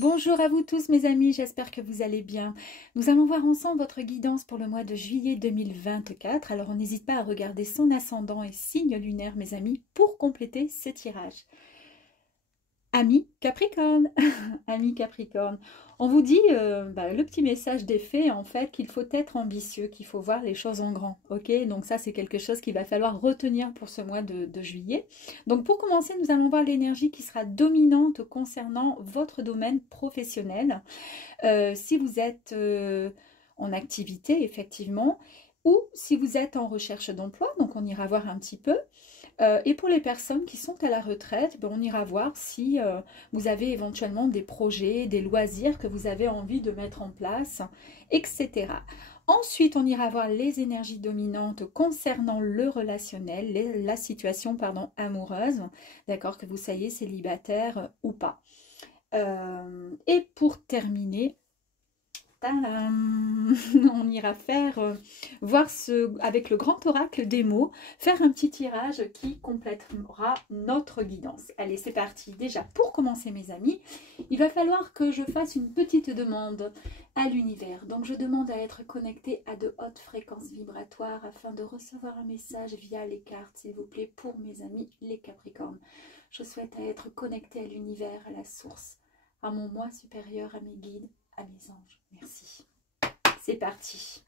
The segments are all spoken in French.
Bonjour à vous tous mes amis, j'espère que vous allez bien. Nous allons voir ensemble votre guidance pour le mois de juillet 2024. Alors on n'hésite pas à regarder son ascendant et signe lunaire mes amis pour compléter ce tirage. Amis Capricorne, amis Capricorne, on vous dit le petit message des fées en fait qu'il faut être ambitieux, qu'il faut voir les choses en grand, ok? Donc ça c'est quelque chose qu'il va falloir retenir pour ce mois de juillet. Donc pour commencer nous allons voir l'énergie qui sera dominante concernant votre domaine professionnel. Si vous êtes en activité effectivement, ou si vous êtes en recherche d'emploi, donc on ira voir un petit peu. Et pour les personnes qui sont à la retraite, on ira voir si vous avez éventuellement des projets, des loisirs que vous avez envie de mettre en place, etc. Ensuite, on ira voir les énergies dominantes concernant le relationnel, la situation amoureuse, d'accord, que vous soyez célibataire ou pas. Et pour terminer, on ira faire voir avec le grand oracle des mots, faire un petit tirage qui complétera notre guidance. Allez, c'est parti. Déjà, pour commencer mes amis, il va falloir que je fasse une petite demande à l'univers. Donc, je demande à être connecté à de hautes fréquences vibratoires afin de recevoir un message via les cartes, s'il vous plaît, pour mes amis les Capricornes. Je souhaite être connecté à l'univers, à la source, à mon moi supérieur, à mes guides, à mes anges. Merci. C'est parti.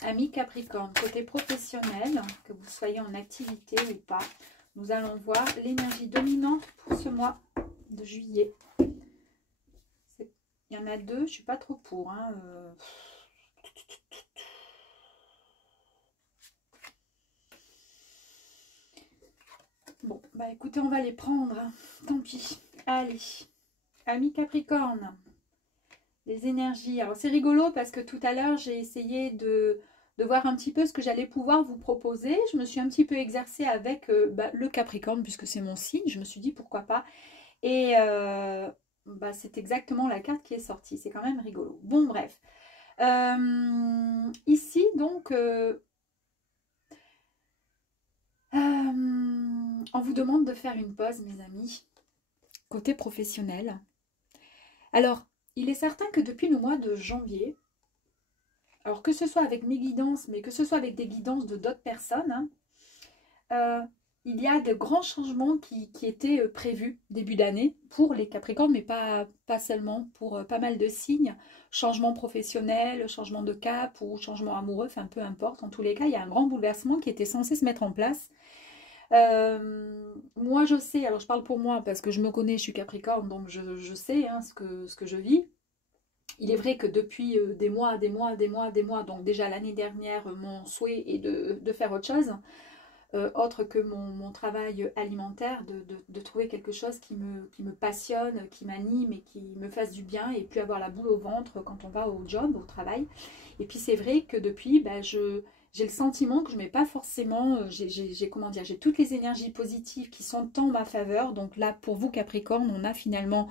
Amis Capricorne, côté professionnel, que vous soyez en activité ou pas, nous allons voir l'énergie dominante pour ce mois de juillet. Il y en a deux, je ne suis pas trop pour. Bon, bah écoutez, on va les prendre. Tant pis. Allez. Amis Capricorne, les énergies. Alors c'est rigolo parce que tout à l'heure j'ai essayé de voir un petit peu ce que j'allais pouvoir vous proposer. Je me suis un petit peu exercée avec le Capricorne puisque c'est mon signe. Je me suis dit pourquoi pas. Et c'est exactement la carte qui est sortie. C'est quand même rigolo. Bon bref. Ici donc on vous demande de faire une pause mes amis. Côté professionnel. Alors, il est certain que depuis le mois de janvier, alors que ce soit avec mes guidances, mais que ce soit avec des guidances de d'autres personnes, il y a de grands changements qui étaient prévus début d'année pour les Capricornes, mais pas seulement, pour pas mal de signes. Changement professionnel, changement de cap ou changement amoureux, enfin peu importe. En tous les cas, il y a un grand bouleversement qui était censé se mettre en place. Moi je sais, alors je parle pour moi parce que je me connais, je suis Capricorne, donc je sais ce que je vis. Il est vrai que depuis des mois, donc déjà l'année dernière, mon souhait est de faire autre chose, autre que mon travail alimentaire, de trouver quelque chose qui me passionne, qui m'anime et qui me fasse du bien et puis avoir la boule au ventre quand on va au job, au travail. Et puis c'est vrai que depuis, j'ai le sentiment que je ne mets pas forcément, j'ai toutes les énergies positives qui sont en ma faveur. Donc là, pour vous Capricorne, on a finalement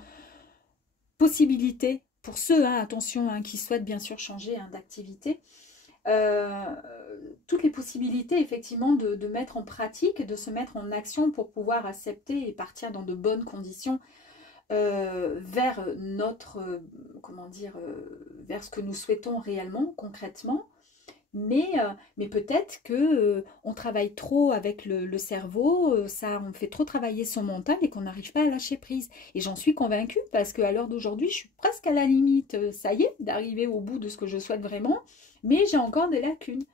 possibilité, pour ceux, attention, qui souhaitent bien sûr changer d'activité, toutes les possibilités effectivement de mettre en pratique, de se mettre en action pour pouvoir accepter et partir dans de bonnes conditions vers notre, vers ce que nous souhaitons réellement, concrètement. Mais peut-être que on travaille trop avec le cerveau, on fait trop travailler son mental et qu'on n'arrive pas à lâcher prise. Et j'en suis convaincue parce qu'à l'heure d'aujourd'hui, je suis presque à la limite, ça y est, d'arriver au bout de ce que je souhaite vraiment, mais j'ai encore des lacunes,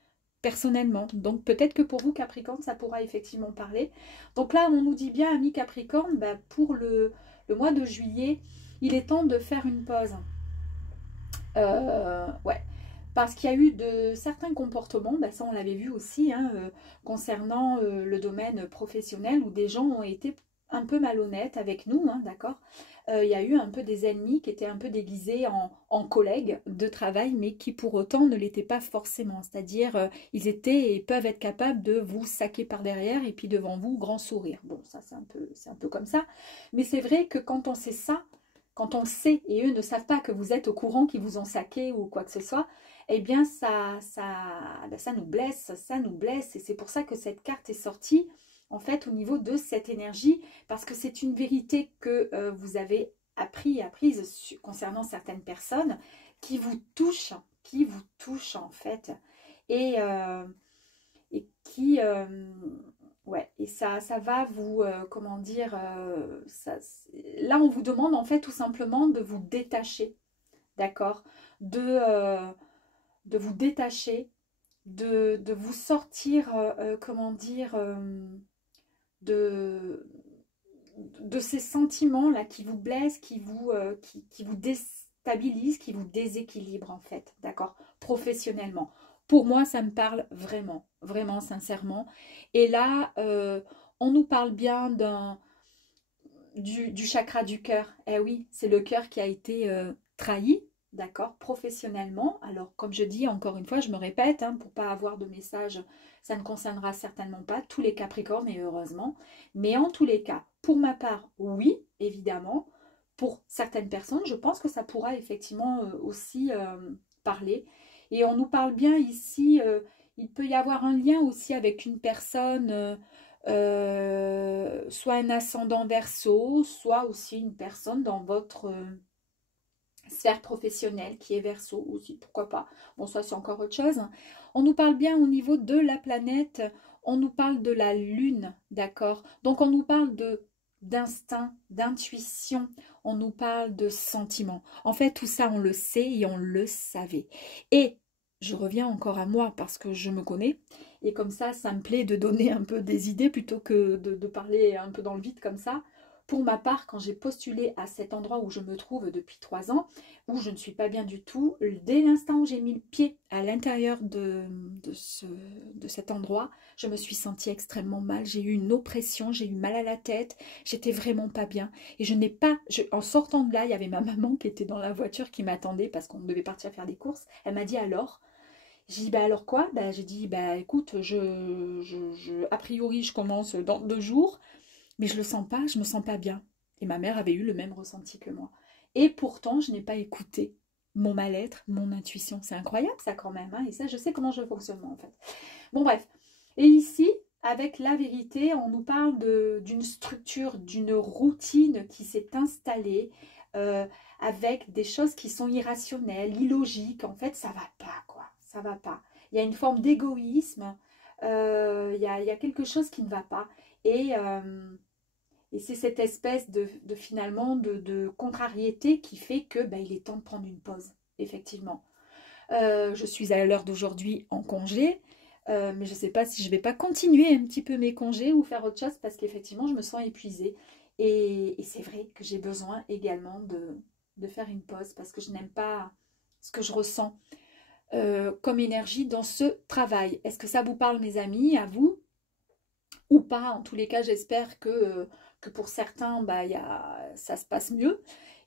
personnellement. Donc peut-être que pour vous, Capricorne, ça pourra effectivement parler. Donc là, on nous dit bien, amis Capricorne, pour le mois de juillet, il est temps de faire une pause. Ouais. Parce qu'il y a eu de certains comportements, ça on l'avait vu aussi, concernant le domaine professionnel où des gens ont été un peu malhonnêtes avec nous, d'accord. Il y a eu un peu des ennemis qui étaient un peu déguisés en collègues de travail, mais qui pour autant ne l'étaient pas forcément. C'est-à-dire, ils étaient et peuvent être capables de vous saquer par derrière et puis devant vous, grand sourire. Bon, ça c'est un peu comme ça. Mais c'est vrai que quand on sait ça, quand on sait et eux ne savent pas que vous êtes au courant qu'ils vous ont saqué ou quoi que ce soit, eh bien ça nous blesse et c'est pour ça que cette carte est sortie en fait au niveau de cette énergie parce que c'est une vérité que vous avez appris et apprises concernant certaines personnes qui vous touchent en fait. Et, qui... ouais, et ça va vous... comment dire là, on vous demande en fait tout simplement de vous détacher, d'accord, de vous détacher, de vous sortir, comment dire, de ces sentiments-là qui vous blessent, qui vous déstabilisent, qui vous déséquilibrent en fait, d'accord, professionnellement. Pour moi, ça me parle vraiment, vraiment sincèrement. Et là, on nous parle bien du chakra du cœur. Eh oui, c'est le cœur qui a été trahi, d'accord, professionnellement. Alors, comme je dis, encore une fois, je me répète, hein, pour ne pas avoir de message, ça ne concernera certainement pas tous les Capricornes, et heureusement. Mais en tous les cas, pour ma part, oui, évidemment. Pour certaines personnes, je pense que ça pourra effectivement aussi parler. Et on nous parle bien ici, il peut y avoir un lien aussi avec une personne... soit un ascendant Verseau, soit aussi une personne dans votre sphère professionnelle qui est Verseau aussi, pourquoi pas. Bon, ça c'est encore autre chose. On nous parle bien au niveau de la planète, on nous parle de la lune, d'accord? Donc on nous parle d'instinct, d'intuition, on nous parle de sentiments. En fait, tout ça, on le sait et on le savait. Et je reviens encore à moi parce que je me connais. Et comme ça me plaît de donner un peu des idées plutôt que de parler un peu dans le vide comme ça. Pour ma part, quand j'ai postulé à cet endroit où je me trouve depuis 3 ans, où je ne suis pas bien du tout, dès l'instant où j'ai mis le pied à l'intérieur de cet endroit, je me suis sentie extrêmement mal. J'ai eu une oppression, j'ai eu mal à la tête, j'étais vraiment pas bien. Et je n'ai pas... en sortant de là, il y avait ma maman qui était dans la voiture qui m'attendait parce qu'on devait partir faire des courses. Elle m'a dit alors... J'ai dit, bah alors quoi? Bah, j'ai dit, bah écoute, a priori, je commence dans 2 jours, mais je le sens pas, je me sens pas bien. Et ma mère avait eu le même ressenti que moi. Et pourtant, je n'ai pas écouté mon mal-être, mon intuition. C'est incroyable ça quand même, hein, et ça, je sais comment je fonctionne moi en fait. Bon bref, et ici, avec la vérité, on nous parle d'une structure, d'une routine qui s'est installée, avec des choses qui sont irrationnelles, illogiques. En fait, ça va pas, quoi. Ça va pas. Il y a une forme d'égoïsme, il y a quelque chose qui ne va pas. Et c'est cette espèce finalement de contrariété qui fait que il est temps de prendre une pause, effectivement. Je suis à l'heure d'aujourd'hui en congé, mais je ne sais pas si je ne vais pas continuer un petit peu mes congés ou faire autre chose parce qu'effectivement, je me sens épuisée. Et c'est vrai que j'ai besoin également de faire une pause parce que je n'aime pas ce que je ressens comme énergie dans ce travail. Est-ce que ça vous parle, mes amis, à vous ou pas? En tous les cas, j'espère que pour certains, ça se passe mieux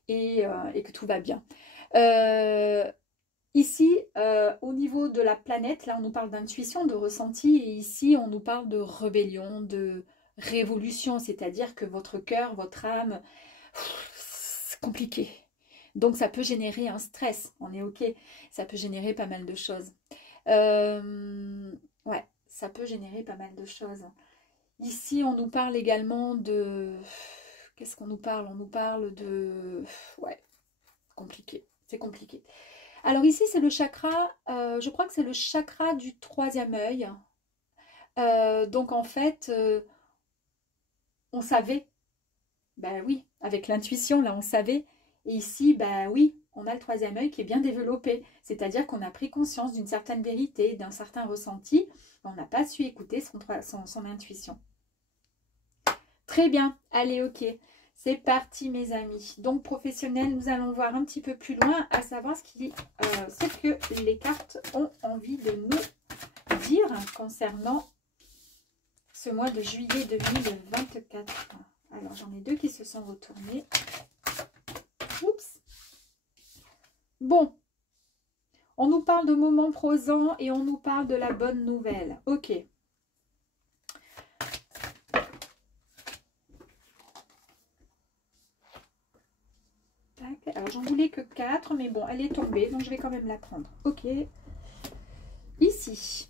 et que tout va bien. Ici, au niveau de la planète, là, on nous parle d'intuition, de ressenti, et ici, on nous parle de rébellion, de révolution, c'est-à-dire que votre cœur, votre âme, c'est compliqué. Donc, ça peut générer un stress, on est OK. Ça peut générer pas mal de choses. Ouais, ça peut générer pas mal de choses. Ici, on nous parle également de... Qu'est-ce qu'on nous parle? On nous parle de... Ouais, compliqué, c'est compliqué. Alors ici, c'est le chakra, je crois que c'est le chakra du 3e œil. Donc en fait, on savait, ben oui, avec l'intuition, là, on savait. Et ici, ben oui, on a le 3e œil qui est bien développé. C'est-à-dire qu'on a pris conscience d'une certaine vérité, d'un certain ressenti. On n'a pas su écouter son intuition. Très bien, allez, ok. C'est parti, mes amis. Donc, professionnel, nous allons voir un petit peu plus loin, à savoir ce que les cartes ont envie de nous dire concernant ce mois de juillet 2024. Alors, j'en ai 2 qui se sont retournés. Oups. Bon. On nous parle de moments présents et on nous parle de la bonne nouvelle. Ok. Alors, j'en voulais que 4, mais bon, elle est tombée, donc je vais quand même la prendre. Ok. Ici.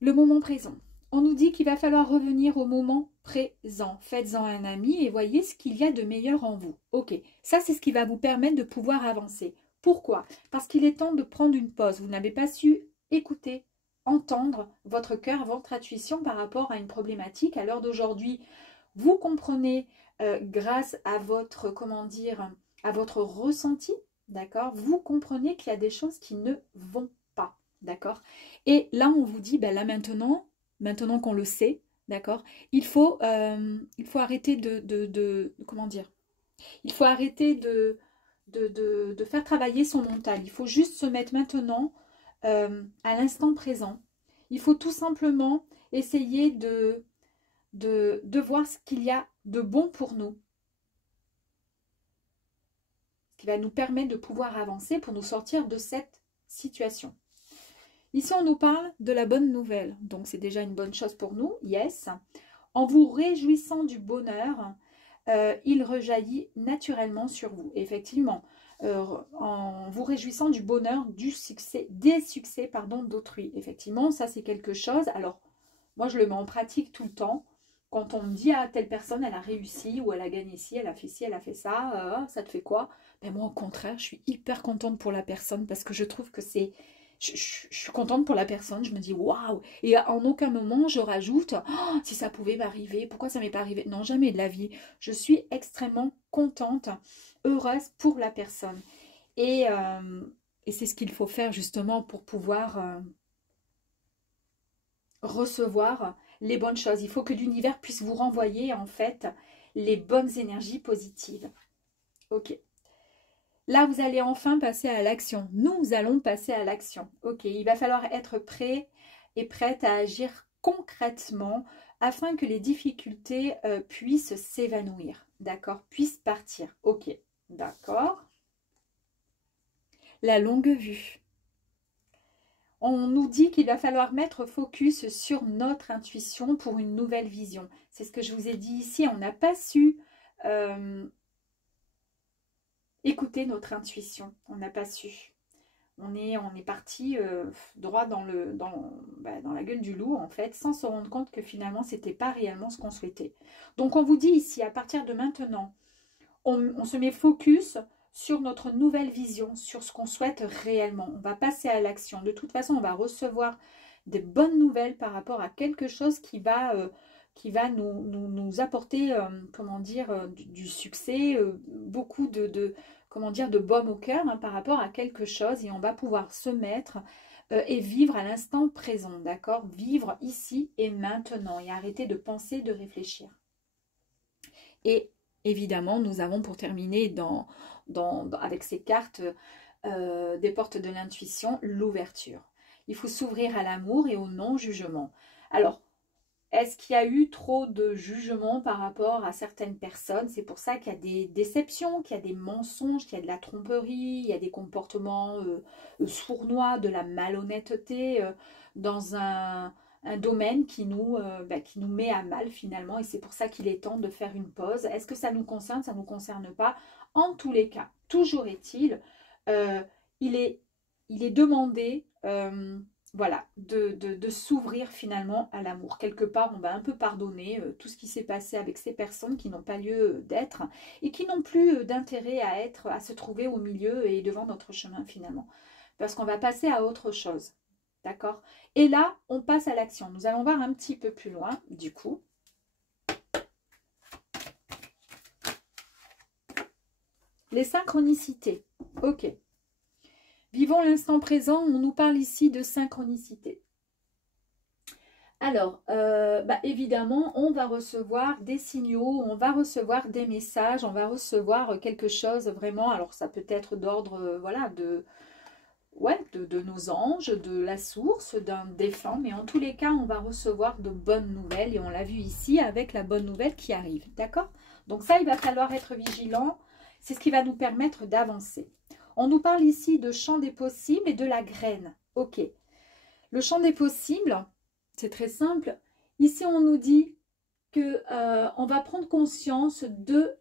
Le moment présent. On nous dit qu'il va falloir revenir au moment présent. Faites-en un ami et voyez ce qu'il y a de meilleur en vous. Ok, ça c'est ce qui va vous permettre de pouvoir avancer. Pourquoi? Parce qu'il est temps de prendre une pause. Vous n'avez pas su écouter, entendre votre cœur, votre intuition par rapport à une problématique. À l'heure d'aujourd'hui, vous comprenez grâce à votre, comment dire, à votre ressenti, d'accord? Vous comprenez qu'il y a des choses qui ne vont pas, d'accord? Et là, on vous dit, ben là maintenant qu'on le sait, d'accord, il faut arrêter comment dire, il faut arrêter de faire travailler son mental. Il faut juste se mettre maintenant à l'instant présent. Il faut tout simplement essayer de voir ce qu'il y a de bon pour nous, ce qui va nous permettre de pouvoir avancer pour nous sortir de cette situation. Ici, on nous parle de la bonne nouvelle. Donc, c'est déjà une bonne chose pour nous. Yes. En vous réjouissant du bonheur, il rejaillit naturellement sur vous. Effectivement, en vous réjouissant du bonheur, des succès d'autrui. Effectivement, ça, c'est quelque chose. Alors, moi, je le mets en pratique tout le temps. Quand on me dit, ah, telle personne, elle a réussi, ou elle a gagné ci, elle a fait ci, elle a fait ça, ça te fait quoi? Ben, moi, au contraire, je suis hyper contente pour la personne parce que je trouve que c'est... Je suis contente pour la personne, je me dis waouh, et en aucun moment je rajoute oh, si ça pouvait m'arriver, pourquoi ça m'est pas arrivé? Non, jamais de la vie. Je suis extrêmement contente, heureuse pour la personne. Et c'est ce qu'il faut faire justement pour pouvoir recevoir les bonnes choses. Il faut que l'univers puisse vous renvoyer en fait les bonnes énergies positives. Ok. Là, vous allez enfin passer à l'action. Nous allons passer à l'action. Ok, il va falloir être prêt et prête à agir concrètement afin que les difficultés puissent s'évanouir. D'accord? Puissent partir. Ok, d'accord. La longue vue. On nous dit qu'il va falloir mettre focus sur notre intuition pour une nouvelle vision. C'est ce que je vous ai dit ici. On n'a pas su... écouter notre intuition, on n'a pas su. On est parti droit dans la gueule du loup, en fait, sans se rendre compte que finalement, ce n'était pas réellement ce qu'on souhaitait. Donc, on vous dit ici, à partir de maintenant, on se met focus sur notre nouvelle vision, sur ce qu'on souhaite réellement. On va passer à l'action. De toute façon, on va recevoir des bonnes nouvelles par rapport à quelque chose qui va nous apporter, comment dire, du succès, beaucoup comment dire, de baume au cœur par rapport à quelque chose, et on va pouvoir se mettre et vivre à l'instant présent, d'accord? Vivre ici et maintenant et arrêter de penser, de réfléchir. Et évidemment, nous avons pour terminer avec ces cartes des portes de l'intuition, l'ouverture. Il faut s'ouvrir à l'amour et au non-jugement. Alors, est-ce qu'il y a eu trop de jugement par rapport à certaines personnes? C'est pour ça qu'il y a des déceptions, qu'il y a des mensonges, qu'il y a de la tromperie, il y a des comportements sournois, de la malhonnêteté dans un domaine qui nous met à mal finalement. Et c'est pour ça qu'il est temps de faire une pause. Est-ce que ça nous concerne? Ça ne nous concerne pas. En tous les cas, toujours est-il, il est demandé... voilà, de s'ouvrir finalement à l'amour. Quelque part, on va un peu pardonner tout ce qui s'est passé avec ces personnes qui n'ont pas lieu d'être et qui n'ont plus d'intérêt à se trouver au milieu et devant notre chemin finalement. Parce qu'on va passer à autre chose. D'accord? Et là, on passe à l'action. Nous allons voir un petit peu plus loin, du coup. Les synchronicités. Ok. Vivons l'instant présent, on nous parle ici de synchronicité. Alors, évidemment, on va recevoir des signaux, on va recevoir des messages, on va recevoir quelque chose vraiment, alors ça peut être d'ordre, voilà, de nos anges, de la source, d'un défunt, mais en tous les cas, on va recevoir de bonnes nouvelles, et on l'a vu ici avec la bonne nouvelle qui arrive, d'accord? Donc ça, il va falloir être vigilant, c'est ce qui va nous permettre d'avancer. On nous parle ici de champ des possibles et de la graine. Ok. Le champ des possibles, c'est très simple. Ici, on nous dit que on va prendre conscience que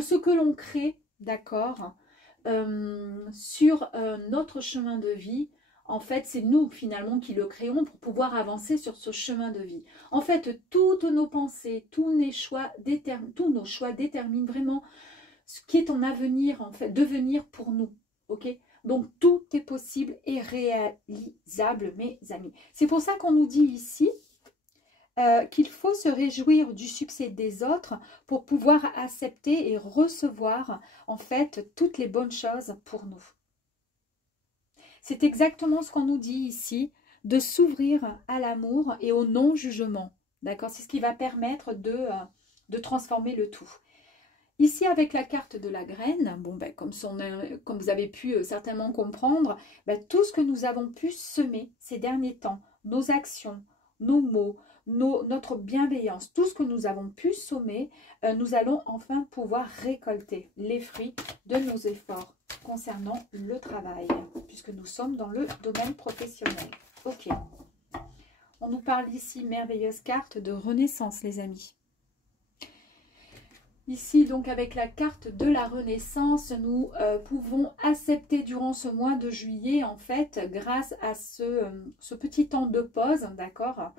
ce que l'on crée, d'accord, sur notre chemin de vie, en fait, c'est nous finalement qui le créons pour pouvoir avancer sur ce chemin de vie. En fait, toutes nos pensées, tous nos choix déterminent vraiment ce qui est en avenir, en fait, devenir pour nous. Ok? Donc, tout est possible et réalisable, mes amis. C'est pour ça qu'on nous dit ici qu'il faut se réjouir du succès des autres pour pouvoir accepter et recevoir, en fait, toutes les bonnes choses pour nous. C'est exactement ce qu'on nous dit ici, de s'ouvrir à l'amour et au non-jugement. D'accord? C'est ce qui va permettre de transformer le tout. Ici, avec la carte de la graine, bon, ben, comme vous avez pu certainement comprendre, ben, tout ce que nous avons pu semer ces derniers temps, nos actions, nos mots, notre bienveillance, tout ce que nous avons pu semer, nous allons enfin pouvoir récolter les fruits de nos efforts concernant le travail, puisque nous sommes dans le domaine professionnel. Ok. On nous parle ici, merveilleuse carte de renaissance, les amis. Ici, donc, avec la carte de la Renaissance, nous pouvons accepter durant ce mois de juillet, en fait, grâce à ce petit temps de pause, d'accord,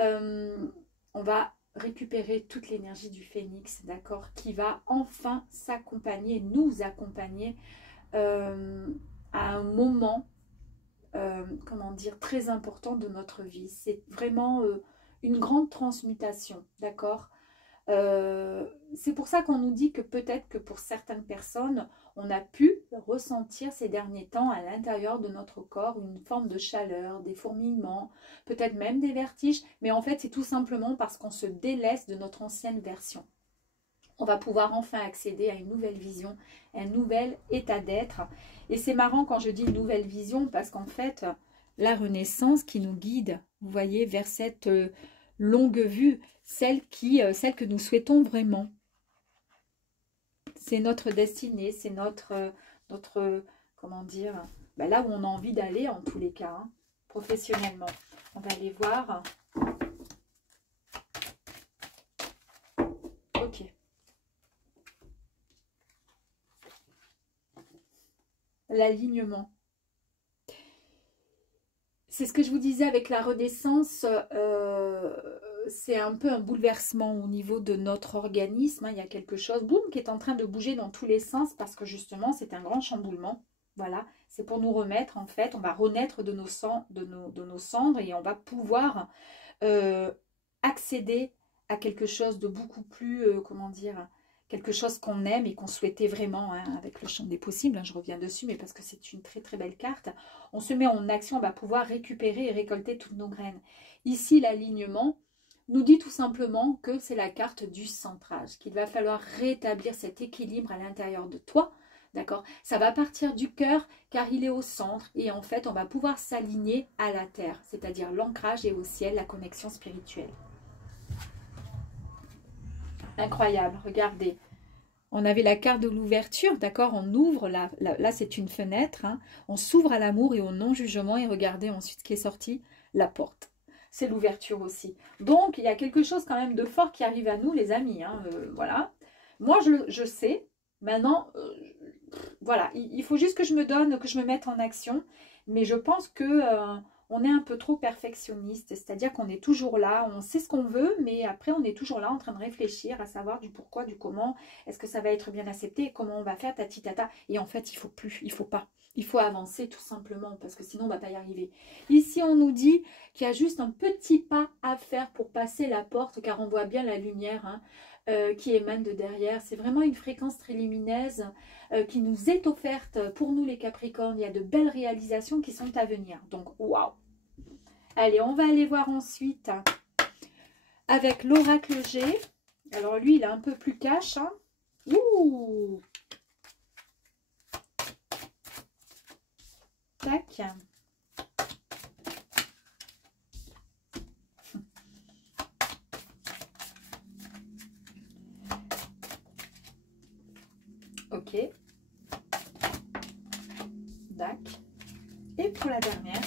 on va récupérer toute l'énergie du phénix, d'accord, qui va enfin s'accompagner, nous accompagner à un moment, comment dire, très important de notre vie. C'est vraiment une grande transmutation, d'accord. C'est pour ça qu'on nous dit que peut-être que pour certaines personnes, on a pu ressentir ces derniers temps à l'intérieur de notre corps une forme de chaleur, des fourmillements, peut-être même des vertiges, mais en fait c'est tout simplement parce qu'on se délaisse de notre ancienne version. On va pouvoir enfin accéder à une nouvelle vision, un nouvel état d'être. Et c'est marrant quand je dis nouvelle vision parce qu'en fait, la Renaissance qui nous guide, vous voyez, vers cette longue vue, celle que nous souhaitons vraiment. C'est notre destinée, c'est notre comment dire, ben là où on a envie d'aller en tous les cas, hein, professionnellement. On va aller voir. Ok. L'alignement. C'est ce que je vous disais avec la Renaissance, c'est un peu un bouleversement au niveau de notre organisme. Hein. Il y a quelque chose, boum, qui est en train de bouger dans tous les sens parce que justement, c'est un grand chamboulement. Voilà, c'est pour nous remettre, en fait, on va renaître de nos cendres et on va pouvoir accéder à quelque chose de beaucoup plus, comment dire, quelque chose qu'on aime et qu'on souhaitait vraiment, hein, avec le champ des possibles, hein, je reviens dessus, mais parce que c'est une très très belle carte. On se met en action, on va pouvoir récupérer et récolter toutes nos graines. Ici, l'alignement nous dit tout simplement que c'est la carte du centrage, qu'il va falloir rétablir cet équilibre à l'intérieur de toi, d'accord? Ça va partir du cœur car il est au centre et en fait, on va pouvoir s'aligner à la terre, c'est-à-dire l'ancrage et au ciel, la connexion spirituelle. Incroyable, regardez. On avait la carte de l'ouverture, d'accord? On ouvre, là c'est une fenêtre, hein. On s'ouvre à l'amour et au non-jugement et regardez ensuite ce qui est sorti, la porte. C'est l'ouverture aussi. Donc, il y a quelque chose quand même de fort qui arrive à nous, les amis, hein, voilà. Moi, je sais, maintenant, voilà, il faut juste que je me donne, que je me mette en action, mais je pense que... on est un peu trop perfectionniste, c'est-à-dire qu'on est toujours là, on sait ce qu'on veut, mais après on est toujours là en train de réfléchir à savoir du pourquoi, du comment, est-ce que ça va être bien accepté, comment on va faire, tati tata. Et en fait, il faut plus, il faut pas. Il faut avancer tout simplement, parce que sinon on ne va pas y arriver. Ici, on nous dit qu'il y a juste un petit pas à faire pour passer la porte, car on voit bien la lumière, hein, qui émane de derrière. C'est vraiment une fréquence très lumineuse qui nous est offerte pour nous les Capricornes. Il y a de belles réalisations qui sont à venir. Donc, waouh! Allez, on va aller voir ensuite avec l'oracle G. Alors, lui, il est un peu plus cash. Hein. Ouh! Tac. Ok. Dac. Et pour la dernière.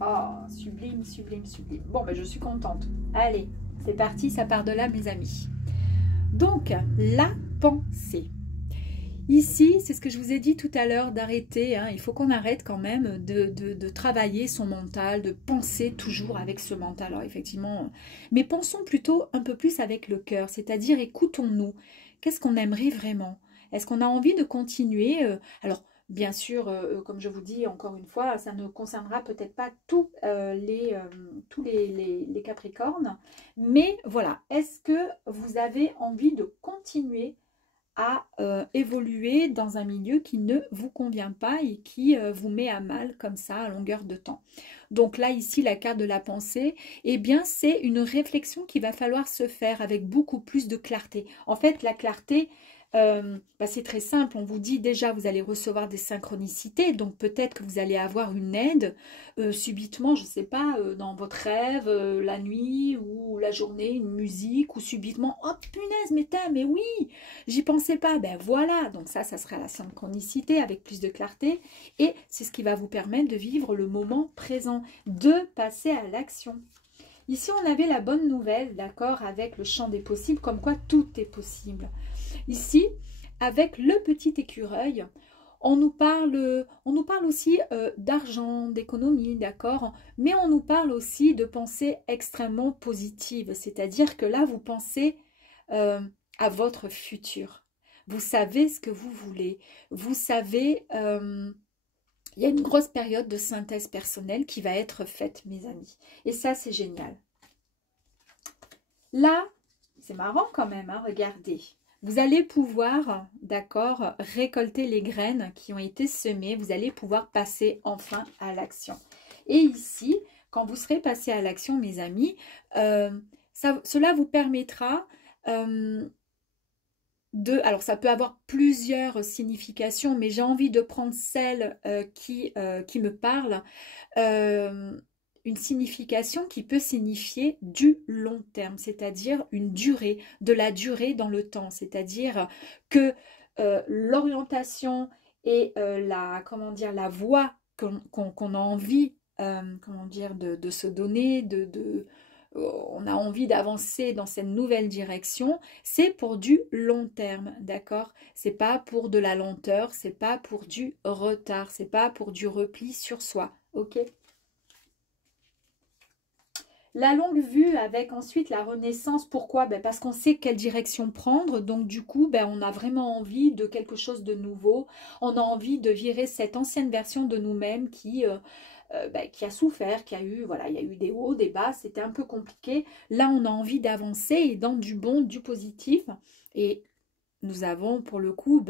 Oh, sublime, sublime, sublime. Bon, ben, je suis contente. Allez, c'est parti, ça part de là, mes amis. Donc, la pensée. Ici, c'est ce que je vous ai dit tout à l'heure, d'arrêter. Hein. Il faut qu'on arrête quand même de travailler son mental, de penser toujours avec ce mental. Alors effectivement, mais pensons plutôt un peu plus avec le cœur, c'est-à-dire écoutons-nous. Qu'est-ce qu'on aimerait vraiment? Est-ce qu'on a envie de continuer Alors, bien sûr, comme je vous dis encore une fois, ça ne concernera peut-être pas tous les Capricornes, mais voilà, est-ce que vous avez envie de continuer à évoluer dans un milieu qui ne vous convient pas et qui vous met à mal comme ça à longueur de temps. Donc là, ici, la carte de la pensée, eh bien, c'est une réflexion qu'il va falloir se faire avec beaucoup plus de clarté. En fait, la clarté, c'est très simple. On vous dit déjà, vous allez recevoir des synchronicités, donc peut-être que vous allez avoir une aide subitement, je ne sais pas, dans votre rêve, la nuit ou la journée, une musique, ou subitement, oh punaise, mais oui, j'y pensais pas. Ben voilà, donc ça sera la synchronicité avec plus de clarté, et c'est ce qui va vous permettre de vivre le moment présent, de passer à l'action. Ici, on avait la bonne nouvelle, d'accord, avec le champ des possibles, comme quoi tout est possible. Ici, avec le petit écureuil, on nous parle aussi d'argent, d'économie, d'accord, mais on nous parle aussi de pensée extrêmement positive, c'est-à-dire que là, vous pensez à votre futur. Vous savez ce que vous voulez. Vous savez, il y a une grosse période de synthèse personnelle qui va être faite, mes amis. Et ça, c'est génial. Là, c'est marrant quand même, hein, regardez. Vous allez pouvoir, d'accord, récolter les graines qui ont été semées. Vous allez pouvoir passer enfin à l'action. Et ici, quand vous serez passé à l'action, mes amis, cela vous permettra alors ça peut avoir plusieurs significations, mais j'ai envie de prendre celle qui me parle. Une signification qui peut signifier du long terme, c'est-à-dire une durée, de la durée dans le temps, c'est-à-dire que l'orientation et comment dire, la voie qu'on a envie comment dire, de se donner, on a envie d'avancer dans cette nouvelle direction, c'est pour du long terme, d'accord? C'est pas pour de la lenteur, c'est pas pour du retard, c'est pas pour du repli sur soi, ok? La longue vue avec ensuite la renaissance, pourquoi? Ben parce qu'on sait quelle direction prendre, donc du coup, ben on a vraiment envie de quelque chose de nouveau, on a envie de virer cette ancienne version de nous-mêmes qui a souffert, qui a eu, voilà, il y a eu des hauts, des bas, c'était un peu compliqué. Là, on a envie d'avancer et dans du bon, du positif, et nous avons pour le coup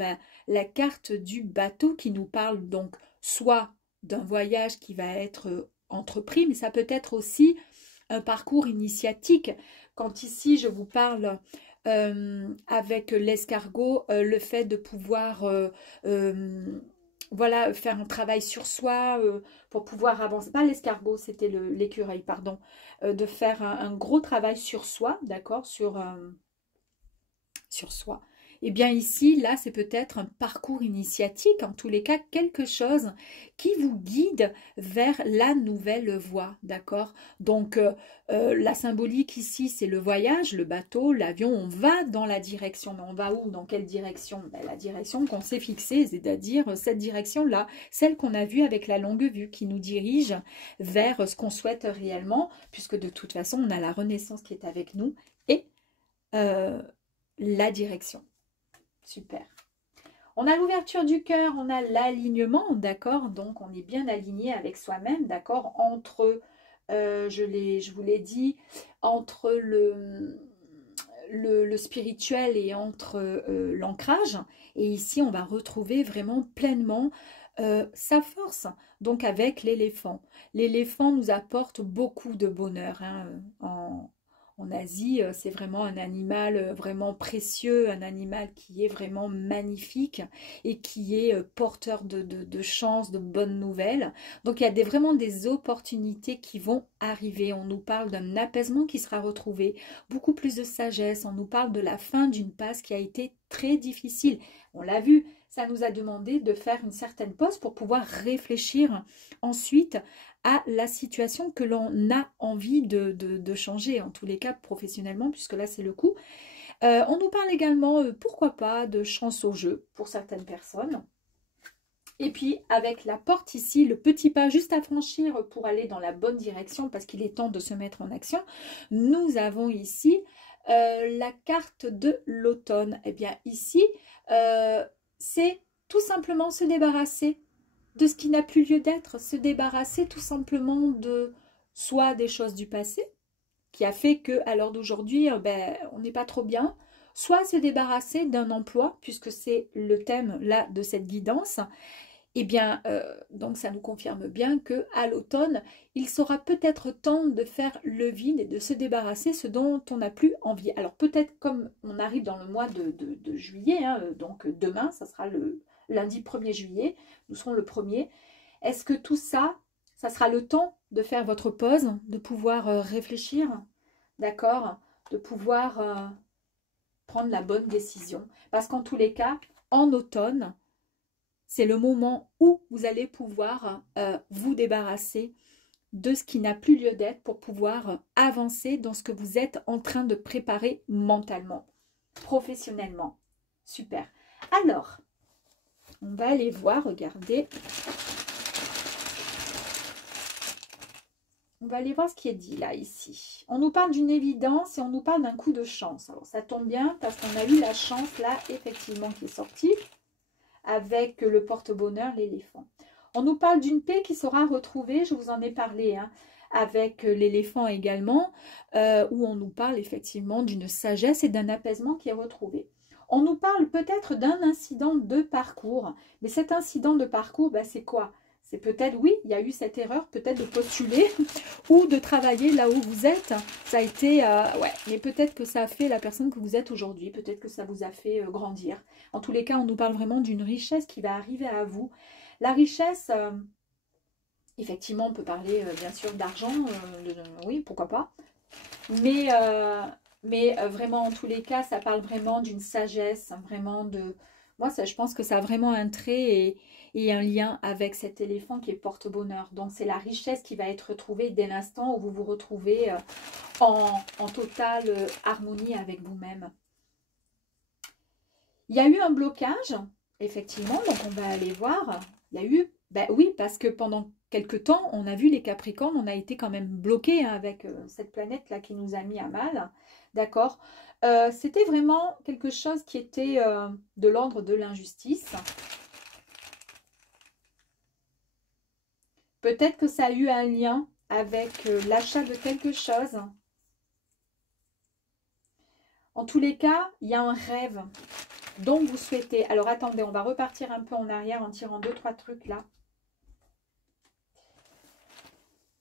la carte du bateau qui nous parle donc soit d'un voyage qui va être entrepris, mais ça peut être aussi un parcours initiatique. Quand ici je vous parle avec l'escargot, le fait de pouvoir voilà, faire un travail sur soi pour pouvoir avancer, pas l'escargot, c'était l'écureuil, pardon, de faire un gros travail sur soi, d'accord, sur soi. Et bien ici, là, c'est peut-être un parcours initiatique, en tous les cas, quelque chose qui vous guide vers la nouvelle voie, d'accord? Donc, la symbolique ici, c'est le voyage, le bateau, l'avion, on va dans la direction. Mais on va où? Dans quelle direction? Ben, la direction qu'on s'est fixée, c'est-à-dire cette direction-là, celle qu'on a vue avec la longue vue, qui nous dirige vers ce qu'on souhaite réellement, puisque de toute façon, on a la Renaissance qui est avec nous, et la direction. Super. On a l'ouverture du cœur, on a l'alignement, d'accord? Donc, on est bien aligné avec soi-même, d'accord? Entre, je vous l'ai dit, entre le spirituel et entre l'ancrage. Et ici, on va retrouver vraiment pleinement sa force. Donc, avec l'éléphant. L'éléphant nous apporte beaucoup de bonheur hein, en Asie, c'est vraiment un animal vraiment précieux, un animal qui est vraiment magnifique et qui est porteur de chance, de bonnes nouvelles. Donc il y a vraiment des opportunités qui vont arriver. On nous parle d'un apaisement qui sera retrouvé, beaucoup plus de sagesse. On nous parle de la fin d'une passe qui a été très difficile. On l'a vu, ça nous a demandé de faire une certaine pause pour pouvoir réfléchir ensuite à la situation que l'on a envie de changer, en tous les cas professionnellement, puisque là c'est le coup. On nous parle également, pourquoi pas, de chance au jeu pour certaines personnes. Et puis, avec la porte ici, le petit pas juste à franchir pour aller dans la bonne direction, parce qu'il est temps de se mettre en action, nous avons ici la carte de l'automne. Eh bien, ici, c'est tout simplement se débarrasser de ce qui n'a plus lieu d'être, se débarrasser tout simplement de soit des choses du passé, qui a fait qu'à l'heure d'aujourd'hui, ben, on n'est pas trop bien, soit se débarrasser d'un emploi, puisque c'est le thème là de cette guidance. Eh bien, donc ça nous confirme bien qu'à l'automne, il sera peut-être temps de faire le vide et de se débarrasser ce dont on n'a plus envie. Alors peut-être comme on arrive dans le mois de juillet, hein, donc demain, ça sera le lundi 1er juillet, nous serons le 1er. Est-ce que tout ça, ça sera le temps de faire votre pause, de pouvoir réfléchir, d'accord, de pouvoir prendre la bonne décision? Parce qu'en tous les cas, en automne, c'est le moment où vous allez pouvoir vous débarrasser de ce qui n'a plus lieu d'être pour pouvoir avancer dans ce que vous êtes en train de préparer mentalement, professionnellement. Super. Alors, on va aller voir, regardez. On va aller voir ce qui est dit là, ici. On nous parle d'une évidence et on nous parle d'un coup de chance. Alors, ça tombe bien parce qu'on a eu la chance là, effectivement, qui est sortie, avec le porte-bonheur, l'éléphant. On nous parle d'une paix qui sera retrouvée, je vous en ai parlé, hein, avec l'éléphant également, où on nous parle effectivement d'une sagesse et d'un apaisement qui est retrouvé. On nous parle peut-être d'un incident de parcours, mais cet incident de parcours, bah, c'est quoi? C'est peut-être, oui, il y a eu cette erreur, peut-être de postuler ou de travailler là où vous êtes. Ça a été, ouais, mais peut-être que ça a fait la personne que vous êtes aujourd'hui, peut-être que ça vous a fait grandir. En tous les cas, on nous parle vraiment d'une richesse qui va arriver à vous. La richesse, effectivement, on peut parler bien sûr d'argent, oui, pourquoi pas. Mais vraiment, en tous les cas, ça parle vraiment d'une sagesse, vraiment de... Moi, ça, je pense que ça a vraiment un trait et un lien avec cet éléphant qui est porte-bonheur. Donc, c'est la richesse qui va être retrouvée dès l'instant où vous vous retrouvez en totale harmonie avec vous-même. Il y a eu un blocage, effectivement, donc on va aller voir. Il y a eu, ben oui, parce que pendant quelques temps, on a vu les Capricornes, on a été quand même bloqués hein, avec cette planète-là qui nous a mis à mal, d'accord. C'était vraiment quelque chose qui était de l'ordre de l'injustice. Peut-être que ça a eu un lien avec l'achat de quelque chose. En tous les cas, il y a un rêve dont vous souhaitez. Alors attendez, on va repartir un peu en arrière en tirant 2-3 trucs là.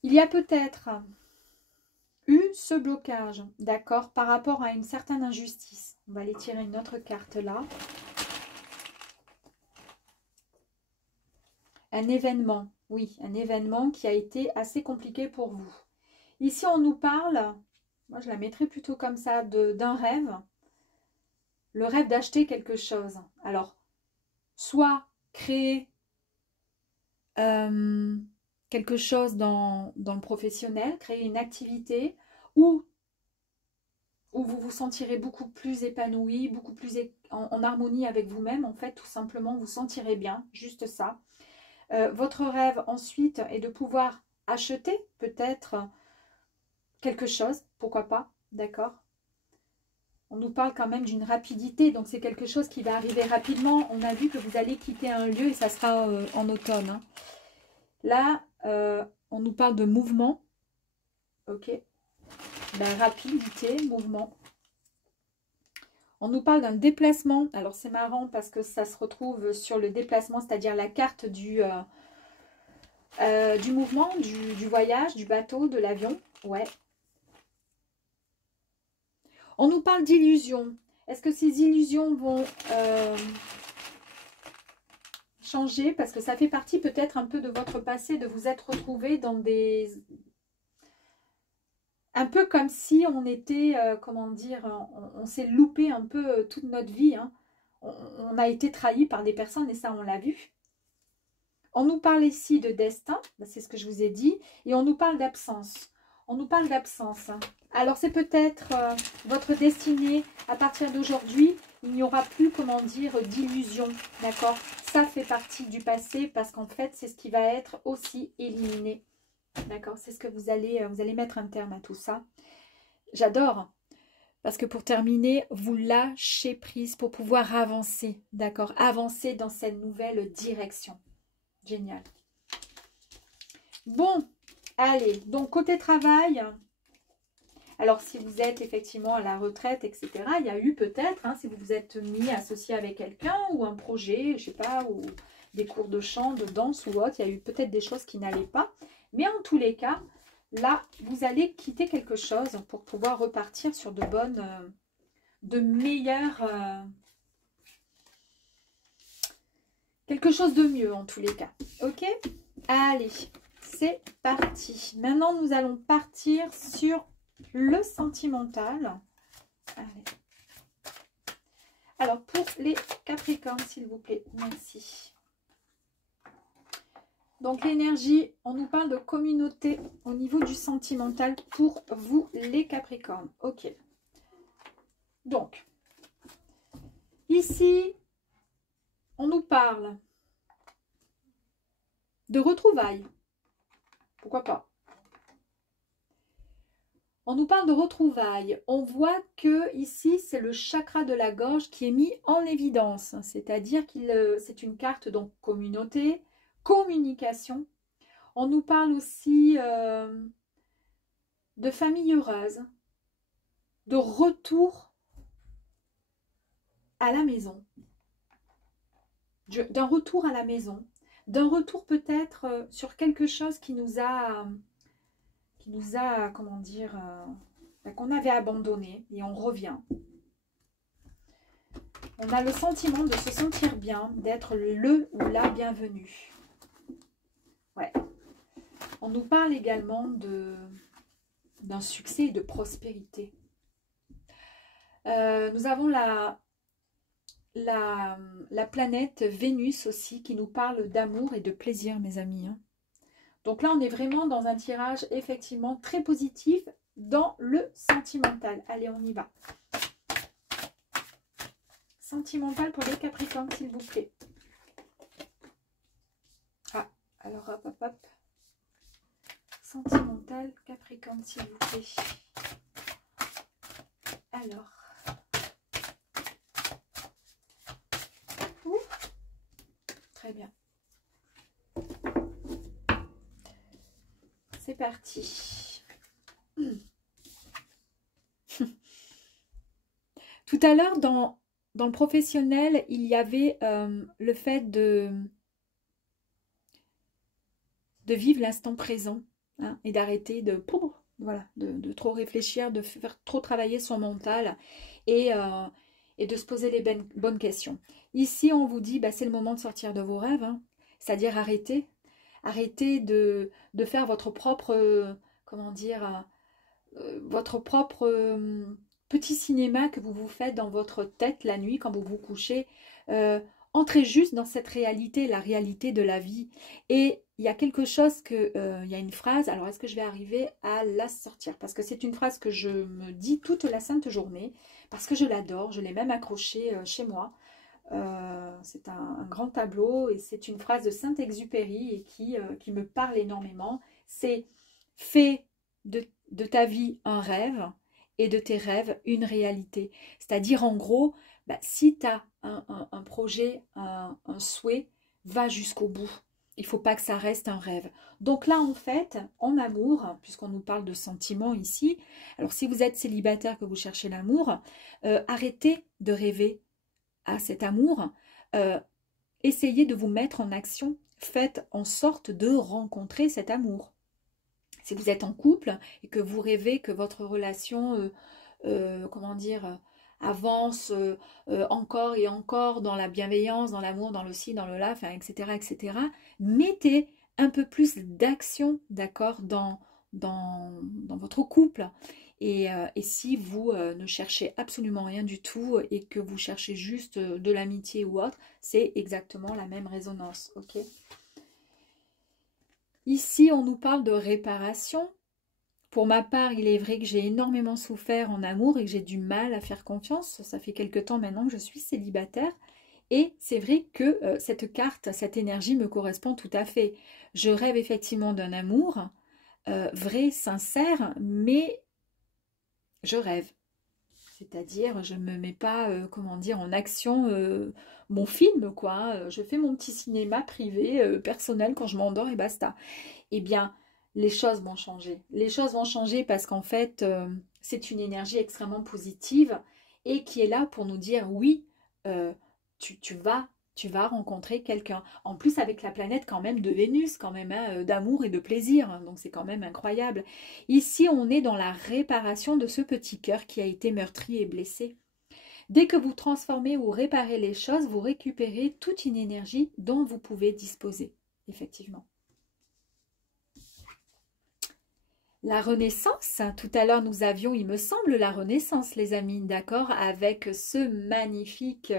Il y a peut-être eu ce blocage, d'accord, par rapport à une certaine injustice. On va aller tirer une autre carte là. Un événement, oui, un événement qui a été assez compliqué pour vous. Ici, on nous parle, moi je la mettrais plutôt comme ça, d'un rêve. Le rêve d'acheter quelque chose. Alors, soit créer quelque chose dans le professionnel, créer une activité, ou où vous vous sentirez beaucoup plus épanoui, beaucoup plus en harmonie avec vous-même, en fait, tout simplement, vous sentirez bien, juste ça. Votre rêve, ensuite, est de pouvoir acheter, peut-être, quelque chose, pourquoi pas, d'accord? On nous parle quand même d'une rapidité, donc c'est quelque chose qui va arriver rapidement. On a vu que vous allez quitter un lieu et ça sera en automne. Hein. Là, on nous parle de mouvement, ok? Ben, rapidité, mouvement. On nous parle d'un déplacement. Alors, c'est marrant parce que ça se retrouve sur le déplacement, c'est-à-dire la carte du mouvement, du voyage, du bateau, de l'avion. Ouais. On nous parle d'illusions. Est-ce que ces illusions vont changer? Parce que ça fait partie peut-être un peu de votre passé, de vous être retrouvé dans des... Un peu comme si on était, comment dire, on s'est loupé un peu toute notre vie. Hein. On a été trahi par des personnes et ça, on l'a vu. On nous parle ici de destin, c'est ce que je vous ai dit, et on nous parle d'absence. On nous parle d'absence. Alors, c'est peut-être votre destinée à partir d'aujourd'hui. Il n'y aura plus, comment dire, d'illusion. D'accord? Ça fait partie du passé parce qu'en fait, c'est ce qui va être aussi éliminé. D'accord? C'est ce que vous allez mettre un terme à tout ça. J'adore. Parce que pour terminer, vous lâchez prise pour pouvoir avancer. D'accord? Avancer dans cette nouvelle direction. Génial. Bon, allez. Donc, côté travail... Alors, si vous êtes effectivement à la retraite, etc., il y a eu peut-être, hein, si vous vous êtes mis associé avec quelqu'un ou un projet, je sais pas, ou des cours de chant, de danse ou autre, il y a eu peut-être des choses qui n'allaient pas. Mais en tous les cas, là, vous allez quitter quelque chose pour pouvoir repartir sur de bonnes, de meilleures... quelque chose de mieux en tous les cas. Ok? Allez, c'est parti. Maintenant, nous allons partir sur... le sentimental. Allez. Alors, pour les Capricornes, s'il vous plaît. Merci. Donc, l'énergie, on nous parle de communauté au niveau du sentimental pour vous, les Capricornes. Ok. Donc, ici, on nous parle de retrouvailles. Pourquoi pas? On nous parle de retrouvailles. On voit que ici, c'est le chakra de la gorge qui est mis en évidence. C'est-à-dire que c'est une carte donc communauté, communication. On nous parle aussi de famille heureuse, de retour à la maison, d'un retour à la maison, d'un retour peut-être sur quelque chose qui nous a comment dire, qu'on avait abandonné et on revient. On a le sentiment de se sentir bien, d'être le ou la bienvenue. Ouais. On nous parle également d'un succès et de prospérité. Nous avons la planète Vénus aussi qui nous parle d'amour et de plaisir, mes amis. Hein. Donc là, on est vraiment dans un tirage effectivement très positif dans le sentimental. Allez, on y va. Sentimental pour les Capricornes, s'il vous plaît. Ah, alors hop, hop, hop. Sentimental, Capricorne, s'il vous plaît. Alors. Ouh. Très bien. C'est parti. Tout à l'heure, dans le professionnel, il y avait le fait de vivre l'instant présent hein, et d'arrêter de trop réfléchir, de faire trop travailler son mental et de se poser les bonnes questions. Ici, on vous dit, bah, c'est le moment de sortir de vos rêves, hein, c'est-à-dire arrêter. Arrêtez de faire votre propre, comment dire, votre propre petit cinéma que vous vous faites dans votre tête la nuit quand vous vous couchez. Entrez juste dans cette réalité, la réalité de la vie. Et il y a quelque chose il y a une phrase, alors est-ce que je vais arriver à la sortir? Parce que c'est une phrase que je me dis toute la sainte journée, parce que je l'adore, je l'ai même accrochée chez moi. C'est un grand tableau et c'est une phrase de Saint-Exupéry et qui me parle énormément. C'est « fais de ta vie un rêve et de tes rêves une réalité ». C'est-à-dire en gros, bah, si tu as un projet, un souhait, va jusqu'au bout. Il ne faut pas que ça reste un rêve. Donc là, en fait, en amour, puisqu'on nous parle de sentiments ici, alors si vous êtes célibataire, que vous cherchez l'amour, arrêtez de rêver à cet amour, essayez de vous mettre en action, faites en sorte de rencontrer cet amour. Si vous êtes en couple et que vous rêvez que votre relation, comment dire, avance encore et encore dans la bienveillance, dans l'amour, dans le ci, dans le là, enfin, etc., etc., mettez un peu plus d'action, d'accord, dans votre couple. Et si vous ne cherchez absolument rien du tout et que vous cherchez juste de l'amitié ou autre, c'est exactement la même résonance, ok? Ici, on nous parle de réparation Pour ma part, il est vrai que j'ai énormément souffert en amour et que j'ai du mal à faire confiance. Ça fait quelque temps maintenant que je suis célibataire. Et c'est vrai que cette carte, cette énergie me correspond tout à fait. Je rêve effectivement d'un amour vrai, sincère, mais je rêve. C'est-à-dire, je ne me mets pas, comment dire, en action mon film, quoi. Hein. Je fais mon petit cinéma privé, personnel, quand je m'endors et basta. Eh bien, les choses vont changer. Les choses vont changer parce qu'en fait, c'est une énergie extrêmement positive et qui est là pour nous dire, oui, euh, tu vas rencontrer quelqu'un. En plus, avec la planète quand même de Vénus, quand même, hein, d'amour et de plaisir. Hein. Donc, c'est quand même incroyable. Ici, on est dans la réparation de ce petit cœur qui a été meurtri et blessé. Dès que vous transformez ou réparez les choses, vous récupérez toute une énergie dont vous pouvez disposer, effectivement. La Renaissance, tout à l'heure nous avions, il me semble, la Renaissance, les amis, d'accord, avec ce magnifique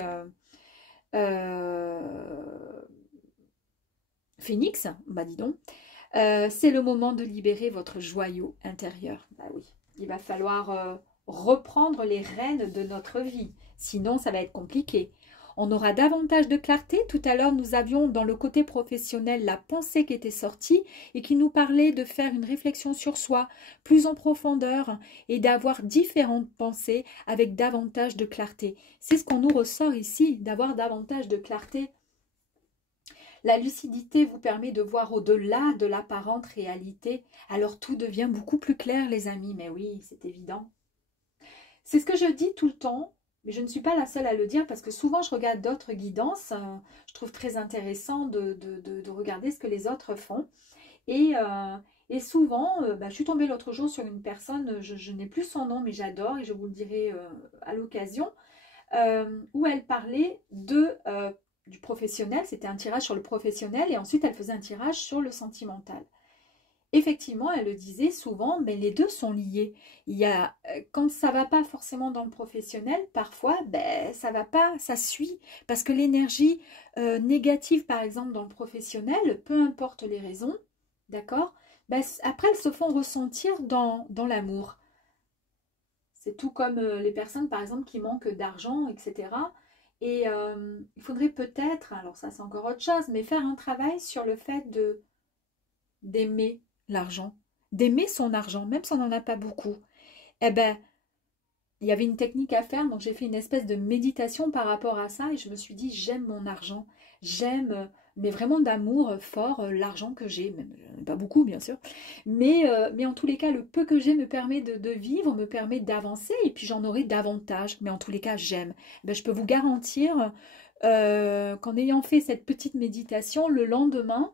phénix, bah dis donc. C'est le moment de libérer votre joyau intérieur. Bah oui, il va falloir reprendre les rênes de notre vie, sinon ça va être compliqué. On aura davantage de clarté. Tout à l'heure, nous avions dans le côté professionnel la pensée qui était sortie et qui nous parlait de faire une réflexion sur soi plus en profondeur et d'avoir différentes pensées avec davantage de clarté. C'est ce qu'on nous ressort ici, d'avoir davantage de clarté. La lucidité vous permet de voir au-delà de l'apparente réalité. Alors tout devient beaucoup plus clair, les amis. Mais oui, c'est évident. C'est ce que je dis tout le temps. Mais je ne suis pas la seule à le dire parce que souvent je regarde d'autres guidances. Je trouve très intéressant de regarder ce que les autres font. Et souvent, je suis tombée l'autre jour sur une personne, je n'ai plus son nom, mais j'adore et je vous le dirai à l'occasion, où elle parlait du professionnel. C'était un tirage sur le professionnel et ensuite elle faisait un tirage sur le sentimental. Effectivement, elle le disait souvent, mais les deux sont liés. Il y a, quand ça va pas forcément dans le professionnel, parfois, ça va pas, ça suit. Parce que l'énergie négative, par exemple, dans le professionnel, peu importe les raisons, d'accord, après, elles se font ressentir dans l'amour. C'est tout comme les personnes, par exemple, qui manquent d'argent, etc. Et il faudrait peut-être, alors ça c'est encore autre chose, mais faire un travail sur le fait d'aimer l'argent, d'aimer son argent, même si on n'en a pas beaucoup. Eh ben, il y avait une technique à faire, donc j'ai fait une espèce de méditation par rapport à ça et je me suis dit, j'aime mon argent, j'aime, mais vraiment d'amour fort, l'argent que j'ai, même pas beaucoup bien sûr, mais en tous les cas, le peu que j'ai me permet de vivre, me permet d'avancer et puis j'en aurai davantage, mais en tous les cas, j'aime. Ben, je peux vous garantir qu'en ayant fait cette petite méditation, le lendemain,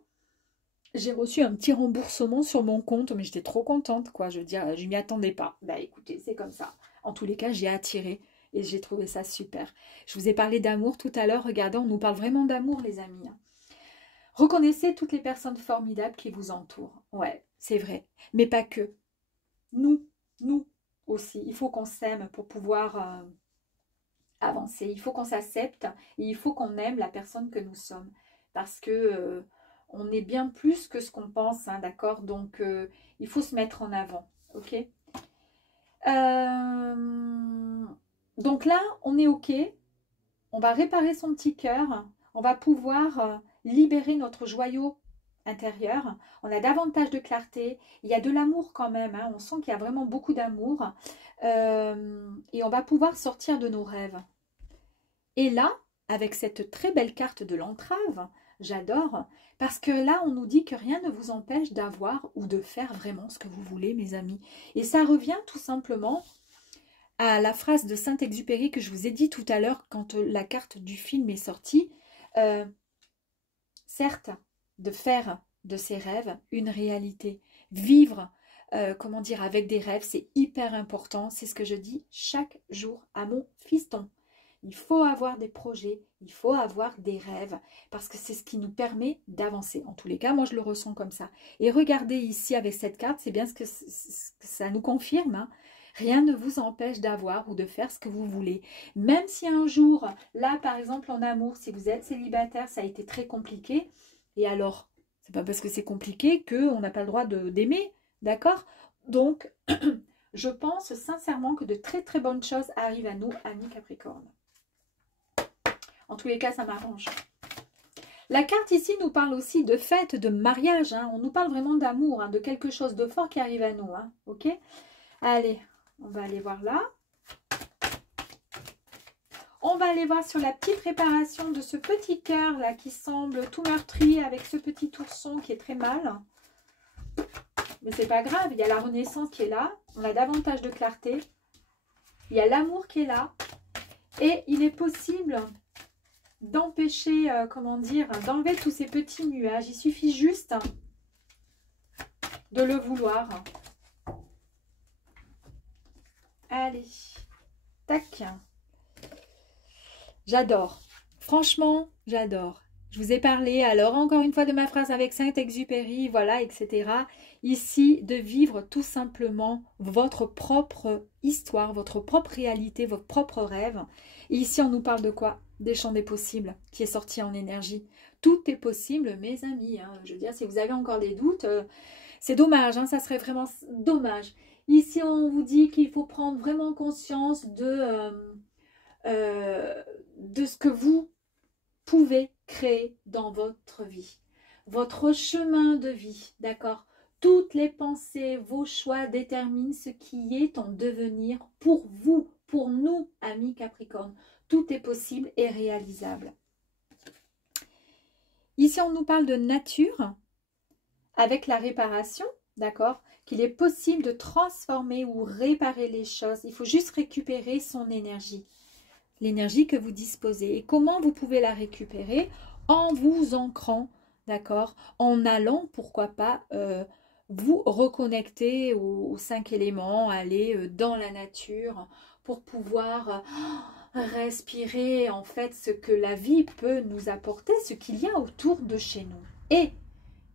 j'ai reçu un petit remboursement sur mon compte, mais j'étais trop contente, quoi. Je veux dire, je m'y attendais pas. Bah écoutez, c'est comme ça. En tous les cas, j'ai attiré et j'ai trouvé ça super. Je vous ai parlé d'amour tout à l'heure. Regardez, on nous parle vraiment d'amour, les amis. Reconnaissez toutes les personnes formidables qui vous entourent. Ouais, c'est vrai. Mais pas que. Nous aussi. Il faut qu'on s'aime pour pouvoir avancer. Il faut qu'on s'accepte et il faut qu'on aime la personne que nous sommes. Parce que on est bien plus que ce qu'on pense, hein, d'accord? Donc, il faut se mettre en avant, ok? Donc là, on est ok. On va réparer son petit cœur. On va pouvoir libérer notre joyau intérieur. On a davantage de clarté. Il y a de l'amour quand même. Hein. On sent qu'il y a vraiment beaucoup d'amour. Et on va pouvoir sortir de nos rêves. Et là, avec cette très belle carte de l'entrave, j'adore, parce que là, on nous dit que rien ne vous empêche d'avoir ou de faire vraiment ce que vous voulez, mes amis. Et ça revient tout simplement à la phrase de Saint-Exupéry que je vous ai dit tout à l'heure quand la carte du film est sortie. Certes, de faire de ses rêves une réalité. Vivre, comment dire, avec des rêves, c'est hyper important. C'est ce que je dis chaque jour à mon fiston. Il faut avoir des projets, il faut avoir des rêves, parce que c'est ce qui nous permet d'avancer. En tous les cas, moi, je le ressens comme ça. Et regardez ici avec cette carte, c'est bien ce que ça nous confirme. Hein. Rien ne vous empêche d'avoir ou de faire ce que vous voulez. Même si un jour, là, par exemple, en amour, si vous êtes célibataire, ça a été très compliqué. Et alors, c'est pas parce que c'est compliqué qu'on n'a pas le droit d'aimer, d'accord? Donc, je pense sincèrement que de très très bonnes choses arrivent à nous, amis Capricorne. En tous les cas, ça m'arrange. La carte ici nous parle aussi de fête, de mariage. Hein. On nous parle vraiment d'amour, hein, de quelque chose de fort qui arrive à nous. Hein. Ok? Allez, on va aller voir là. On va aller voir sur la petite préparation de ce petit cœur là qui semble tout meurtri avec ce petit ourson qui est très mal. Mais c'est pas grave, il y a la renaissance qui est là. On a davantage de clarté. Il y a l'amour qui est là. Et il est possible d'empêcher, comment dire, d'enlever tous ces petits nuages. Il suffit juste de le vouloir. Allez, tac. J'adore. Franchement, j'adore. Je vous ai parlé, alors encore une fois de ma phrase avec Saint-Exupéry, voilà, etc. Ici, de vivre tout simplement votre propre histoire, votre propre réalité, votre propre rêve. Et ici, on nous parle de quoi? Des champs des possibles, qui est sorti en énergie. Tout est possible, mes amis. Hein. Je veux dire, si vous avez encore des doutes, c'est dommage, hein, ça serait vraiment dommage. Ici, on vous dit qu'il faut prendre vraiment conscience de ce que vous pouvez créer dans votre vie. Votre chemin de vie, d'accord? Toutes les pensées, vos choix déterminent ce qui est en devenir pour vous, pour nous, amis Capricorne. Tout est possible et réalisable. Ici, on nous parle de nature avec la réparation, d'accord? Qu'il est possible de transformer ou réparer les choses. Il faut juste récupérer son énergie. L'énergie que vous disposez. Et comment vous pouvez la récupérer? En vous ancrant, d'accord? En allant, pourquoi pas, vous reconnecter aux 5 éléments, aller dans la nature pour pouvoir respirer en fait ce que la vie peut nous apporter, ce qu'il y a autour de chez nous. Et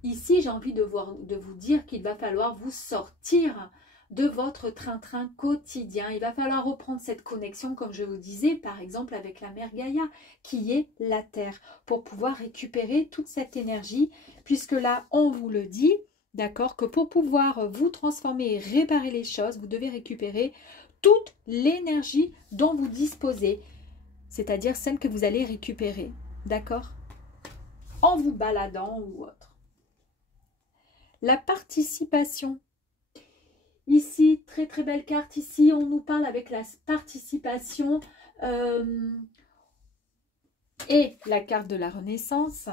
ici, j'ai envie de vous dire qu'il va falloir vous sortir de votre train-train quotidien. Il va falloir reprendre cette connexion, comme je vous disais, par exemple avec la mère Gaïa, qui est la Terre, pour pouvoir récupérer toute cette énergie, puisque là, on vous le dit, d'accord, que pour pouvoir vous transformer et réparer les choses, vous devez récupérer toute l'énergie dont vous disposez, c'est-à-dire celle que vous allez récupérer, d'accord, en vous baladant ou autre. La participation. Ici, très très belle carte. Ici, on nous parle avec la participation et la carte de la Renaissance.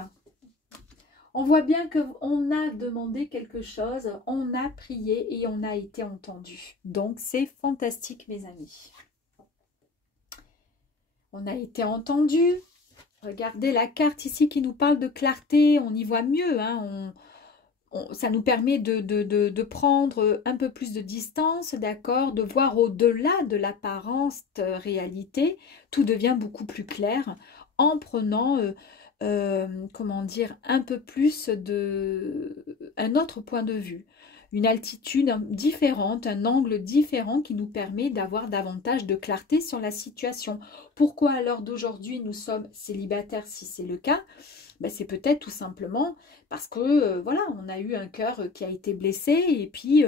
On voit bien qu'on a demandé quelque chose, on a prié et on a été entendu. Donc, c'est fantastique, mes amis. On a été entendu. Regardez la carte ici qui nous parle de clarté. On y voit mieux, hein. Ça nous permet de prendre un peu plus de distance, d'accord, de voir au-delà de l'apparence réalité. Tout devient beaucoup plus clair en prenant, comment dire, un peu plus un autre point de vue, une altitude différente, un angle différent qui nous permet d'avoir davantage de clarté sur la situation. Pourquoi à l'heure d'aujourd'hui nous sommes célibataires si c'est le cas? Ben, c'est peut-être tout simplement parce que voilà, on a eu un cœur qui a été blessé et puis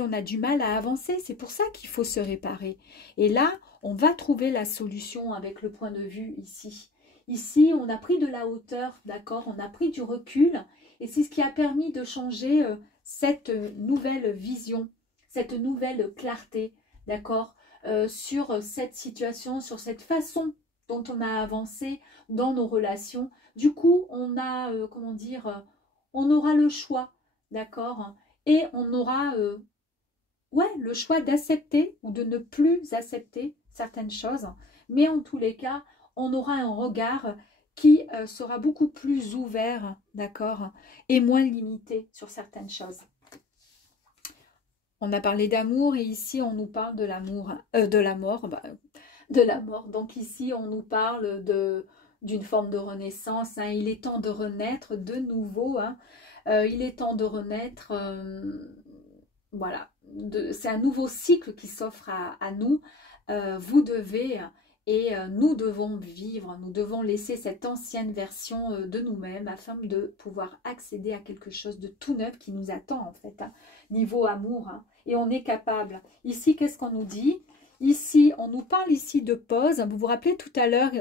on a du mal à avancer. C'est pour ça qu'il faut se réparer. Et là, on va trouver la solution avec le point de vue ici. Ici, on a pris de la hauteur, d'accord, on a pris du recul et c'est ce qui a permis de changer cette nouvelle vision, cette nouvelle clarté, d'accord, sur cette situation, sur cette façon dont on a avancé dans nos relations. Du coup, on a, comment dire, on aura le choix, d'accord? Et on aura, ouais, le choix d'accepter ou de ne plus accepter certaines choses. Mais en tous les cas, on aura un regard qui sera beaucoup plus ouvert, d'accord? Et moins limité sur certaines choses. On a parlé d'amour et ici, on nous parle de l'amour, de la mort, de la mort. Donc ici, on nous parle d'une forme de renaissance. Hein. Il est temps de renaître de nouveau. Hein. Il est temps de renaître. Voilà. C'est un nouveau cycle qui s'offre à nous. Vous devez Et nous devons vivre, nous devons laisser cette ancienne version de nous-mêmes afin de pouvoir accéder à quelque chose de tout neuf qui nous attend en fait, hein, niveau amour. Hein, et on est capable. Ici, qu'est-ce qu'on nous dit? Ici, on nous parle ici de pause. Vous vous rappelez tout à l'heure,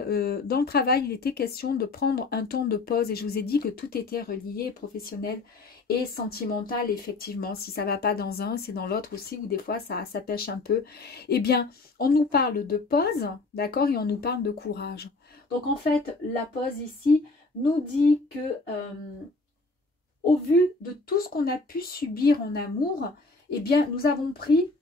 dans le travail, il était question de prendre un temps de pause. Et je vous ai dit que tout était relié, professionnel et sentimental, effectivement. Si ça ne va pas dans un, c'est dans l'autre aussi, ou des fois, ça pêche un peu. Eh bien, on nous parle de pause, d'accord, et on nous parle de courage. Donc, en fait, la pause ici nous dit que, au vu de tout ce qu'on a pu subir en amour, eh bien, nous avons pris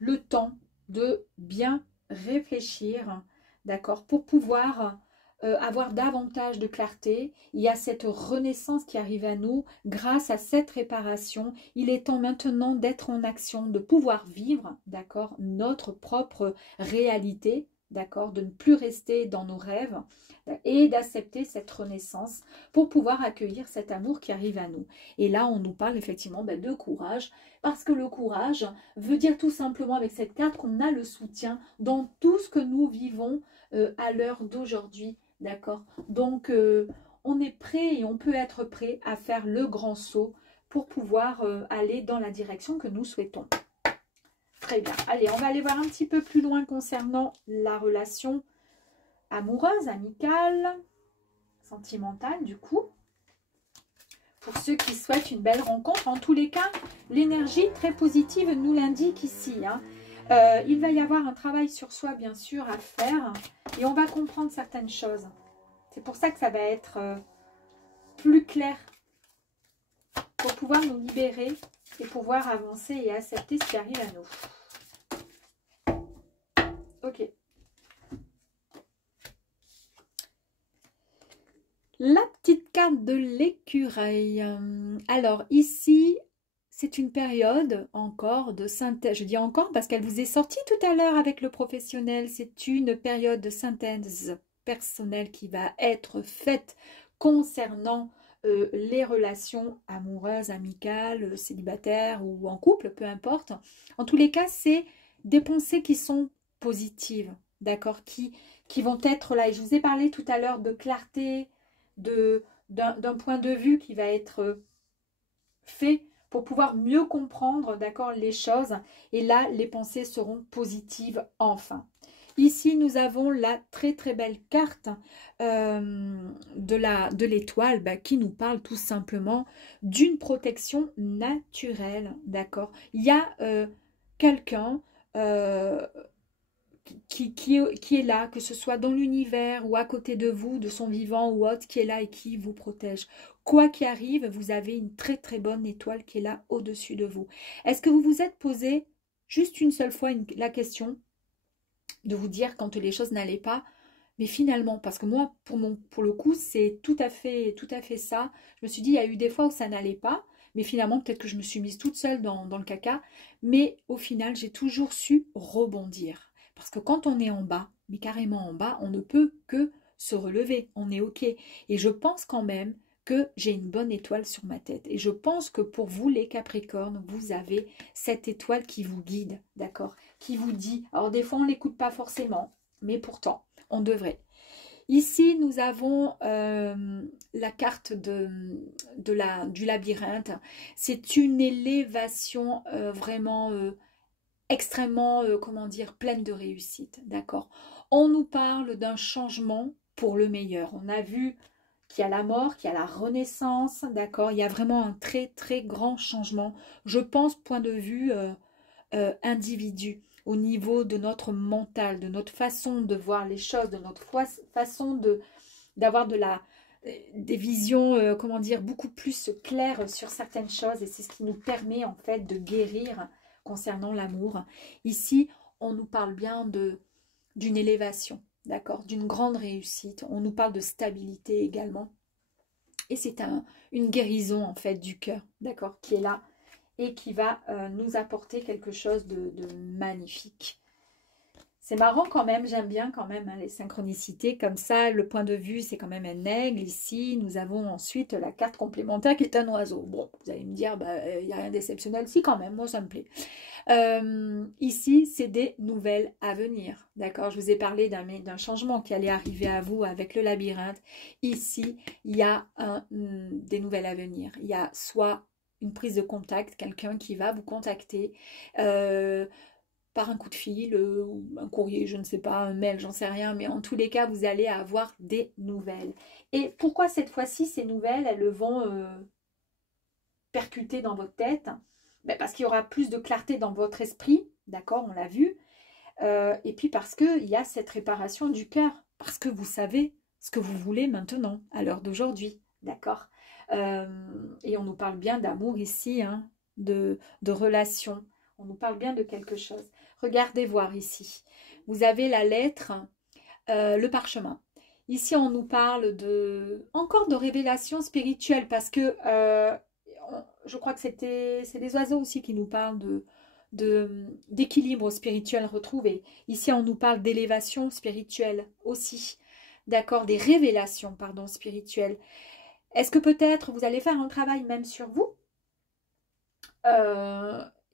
le temps de bien réfléchir, d'accord, pour pouvoir avoir davantage de clarté. Il y a cette renaissance qui arrive à nous grâce à cette réparation. Il est temps maintenant d'être en action, de pouvoir vivre, d'accord, notre propre réalité, d'accord, de ne plus rester dans nos rêves et d'accepter cette renaissance pour pouvoir accueillir cet amour qui arrive à nous. Et là, on nous parle effectivement de courage, parce que le courage veut dire tout simplement avec cette carte qu'on a le soutien dans tout ce que nous vivons à l'heure d'aujourd'hui, d'accord? Donc, on est prêt et on peut être prêt à faire le grand saut pour pouvoir aller dans la direction que nous souhaitons. Très bien. Allez, on va aller voir un petit peu plus loin concernant la relation amoureuse, amicale, sentimentale du coup. Pour ceux qui souhaitent une belle rencontre, en tous les cas, l'énergie très positive nous l'indique ici. Hein. Il va y avoir un travail sur soi, bien sûr, à faire. Et on va comprendre certaines choses. C'est pour ça que ça va être plus clair. Pour pouvoir nous libérer et pouvoir avancer et accepter ce qui arrive à nous. Ok. La petite carte de l'écureuil. Alors ici, c'est une période encore de synthèse. Je dis encore parce qu'elle vous est sortie tout à l'heure avec le professionnel. C'est une période de synthèse personnelle qui va être faite concernant les relations amoureuses, amicales, célibataires ou en couple, peu importe. En tous les cas, c'est des pensées qui sont positives, d'accord, qui vont être là. Et je vous ai parlé tout à l'heure de clarté, d'un point de vue qui va être fait pour pouvoir mieux comprendre, d'accord, les choses. Et là, les pensées seront positives enfin. Ici, nous avons la très très belle carte de l'étoile qui nous parle tout simplement d'une protection naturelle, d'accord. Il y a quelqu'un qui est là, que ce soit dans l'univers ou à côté de vous, de son vivant ou autre, qui est là et qui vous protège. Quoi qu'il arrive, vous avez une très très bonne étoile qui est là au-dessus de vous. Est-ce que vous vous êtes posé juste une seule fois la question de vous dire quand les choses n'allaient pas, mais finalement, parce que moi, pour le coup, c'est tout à fait ça. Je me suis dit, il y a eu des fois où ça n'allait pas, mais finalement, peut-être que je me suis mise toute seule dans le caca, mais au final, j'ai toujours su rebondir. Parce que quand on est en bas, mais carrément en bas, on ne peut que se relever, on est OK. Et je pense quand même que j'ai une bonne étoile sur ma tête. Et je pense que pour vous, les Capricornes, vous avez cette étoile qui vous guide, d'accord? Qui vous dit, alors des fois on ne l'écoute pas forcément, mais pourtant, on devrait. Ici, nous avons la carte du labyrinthe. C'est une élévation vraiment extrêmement, comment dire, pleine de réussite, d'accord? On nous parle d'un changement pour le meilleur. On a vu qu'il y a la mort, qu'il y a la renaissance, d'accord? Il y a vraiment un très, très grand changement. Je pense, point de vue individu, au niveau de notre mental, de notre façon de voir les choses, de notre façon d'avoir des visions, comment dire, beaucoup plus claires sur certaines choses. Et c'est ce qui nous permet en fait de guérir concernant l'amour. Ici, on nous parle bien d'une élévation, d'accord, d'une grande réussite. On nous parle de stabilité également. Et c'est une guérison en fait du cœur, d'accord, qui est là et qui va nous apporter quelque chose de magnifique. C'est marrant quand même, j'aime bien quand même hein, les synchronicités comme ça. Le point de vue, c'est quand même un aigle. Ici, nous avons ensuite la carte complémentaire qui est un oiseau. Bon, vous allez me dire, bah, il n'y a rien d'exceptionnel. Si, quand même, moi, ça me plaît. Ici, c'est des nouvelles à venir. D'accord? Je vous ai parlé d'un changement qui allait arriver à vous avec le labyrinthe. Ici, il y a des nouvelles à venir. Il y a soit une prise de contact, quelqu'un qui va vous contacter par un coup de fil, ou un courrier, je ne sais pas, un mail, j'en sais rien, mais en tous les cas, vous allez avoir des nouvelles. Et pourquoi cette fois-ci, ces nouvelles, elles vont percuter dans votre tête? Ben parce qu'il y aura plus de clarté dans votre esprit, d'accord, on l'a vu, et puis parce qu'il y a cette réparation du cœur, parce que vous savez ce que vous voulez maintenant, à l'heure d'aujourd'hui, d'accord. Et on nous parle bien d'amour ici, hein, de relation, on nous parle bien de quelque chose. Regardez voir ici, vous avez la lettre, le parchemin. Ici, on nous parle encore de révélation spirituelle, parce que je crois que c'est des oiseaux aussi qui nous parlent d'équilibre spirituel retrouvé. Ici, on nous parle d'élévation spirituelle aussi. D'accord, des révélations, pardon, spirituelles. Est-ce que peut-être vous allez faire un travail même sur vous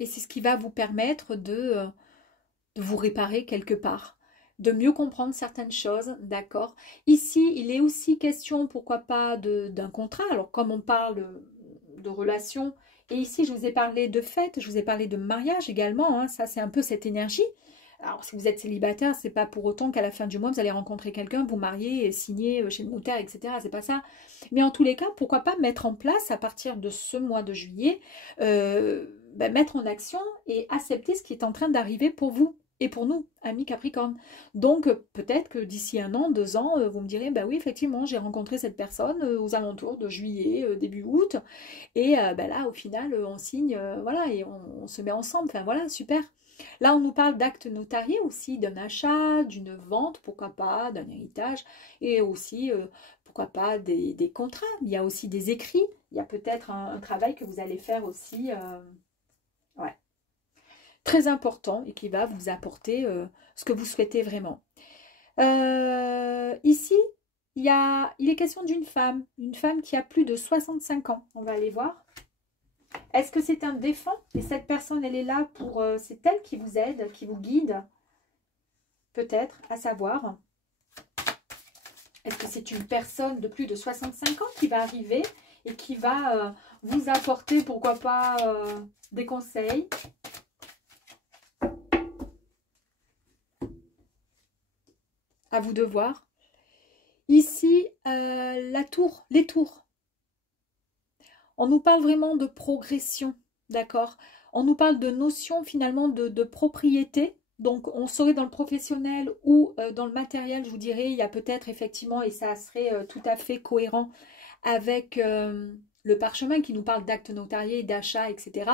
et c'est ce qui va vous permettre de vous réparer quelque part, de mieux comprendre certaines choses, d'accord. Ici, il est aussi question, pourquoi pas, d'un contrat. Alors, comme on parle de relations, et ici, je vous ai parlé de fête, je vous ai parlé de mariage également, hein, ça, c'est un peu cette énergie. Alors, si vous êtes célibataire, c'est pas pour autant qu'à la fin du mois, vous allez rencontrer quelqu'un, vous marier, et signer chez le notaire, etc. C'est pas ça. Mais en tous les cas, pourquoi pas mettre en place, à partir de ce mois de juillet, mettre en action et accepter ce qui est en train d'arriver pour vous et pour nous, amis Capricorne. Donc, peut-être que d'ici 1 an, 2 ans, vous me direz, bah oui, effectivement, j'ai rencontré cette personne aux alentours de juillet, début août, et là, au final, on signe, voilà, et on se met ensemble. Enfin, voilà, super. Là, on nous parle d'actes notariés aussi, d'un achat, d'une vente, pourquoi pas, d'un héritage, et aussi, pourquoi pas, des contrats. Il y a aussi des écrits, il y a peut-être un travail que vous allez faire aussi, ouais, très important et qui va vous apporter ce que vous souhaitez vraiment. Ici, il est question d'une femme qui a plus de 65 ans. On va aller voir. Est-ce que c'est un défunt? Et cette personne, elle est là pour... c'est elle qui vous aide, qui vous guide, peut-être, à savoir. Est-ce que c'est une personne de plus de 65 ans qui va arriver et qui va vous apporter, pourquoi pas, des conseils? À vous de voir. Ici, la tour, les tours. On nous parle vraiment de progression, d'accord? On nous parle de notion finalement de propriété. Donc, on serait dans le professionnel ou dans le matériel, je vous dirais, il y a peut-être effectivement, et ça serait tout à fait cohérent avec le parchemin qui nous parle d'actes notariés, d'achats, etc.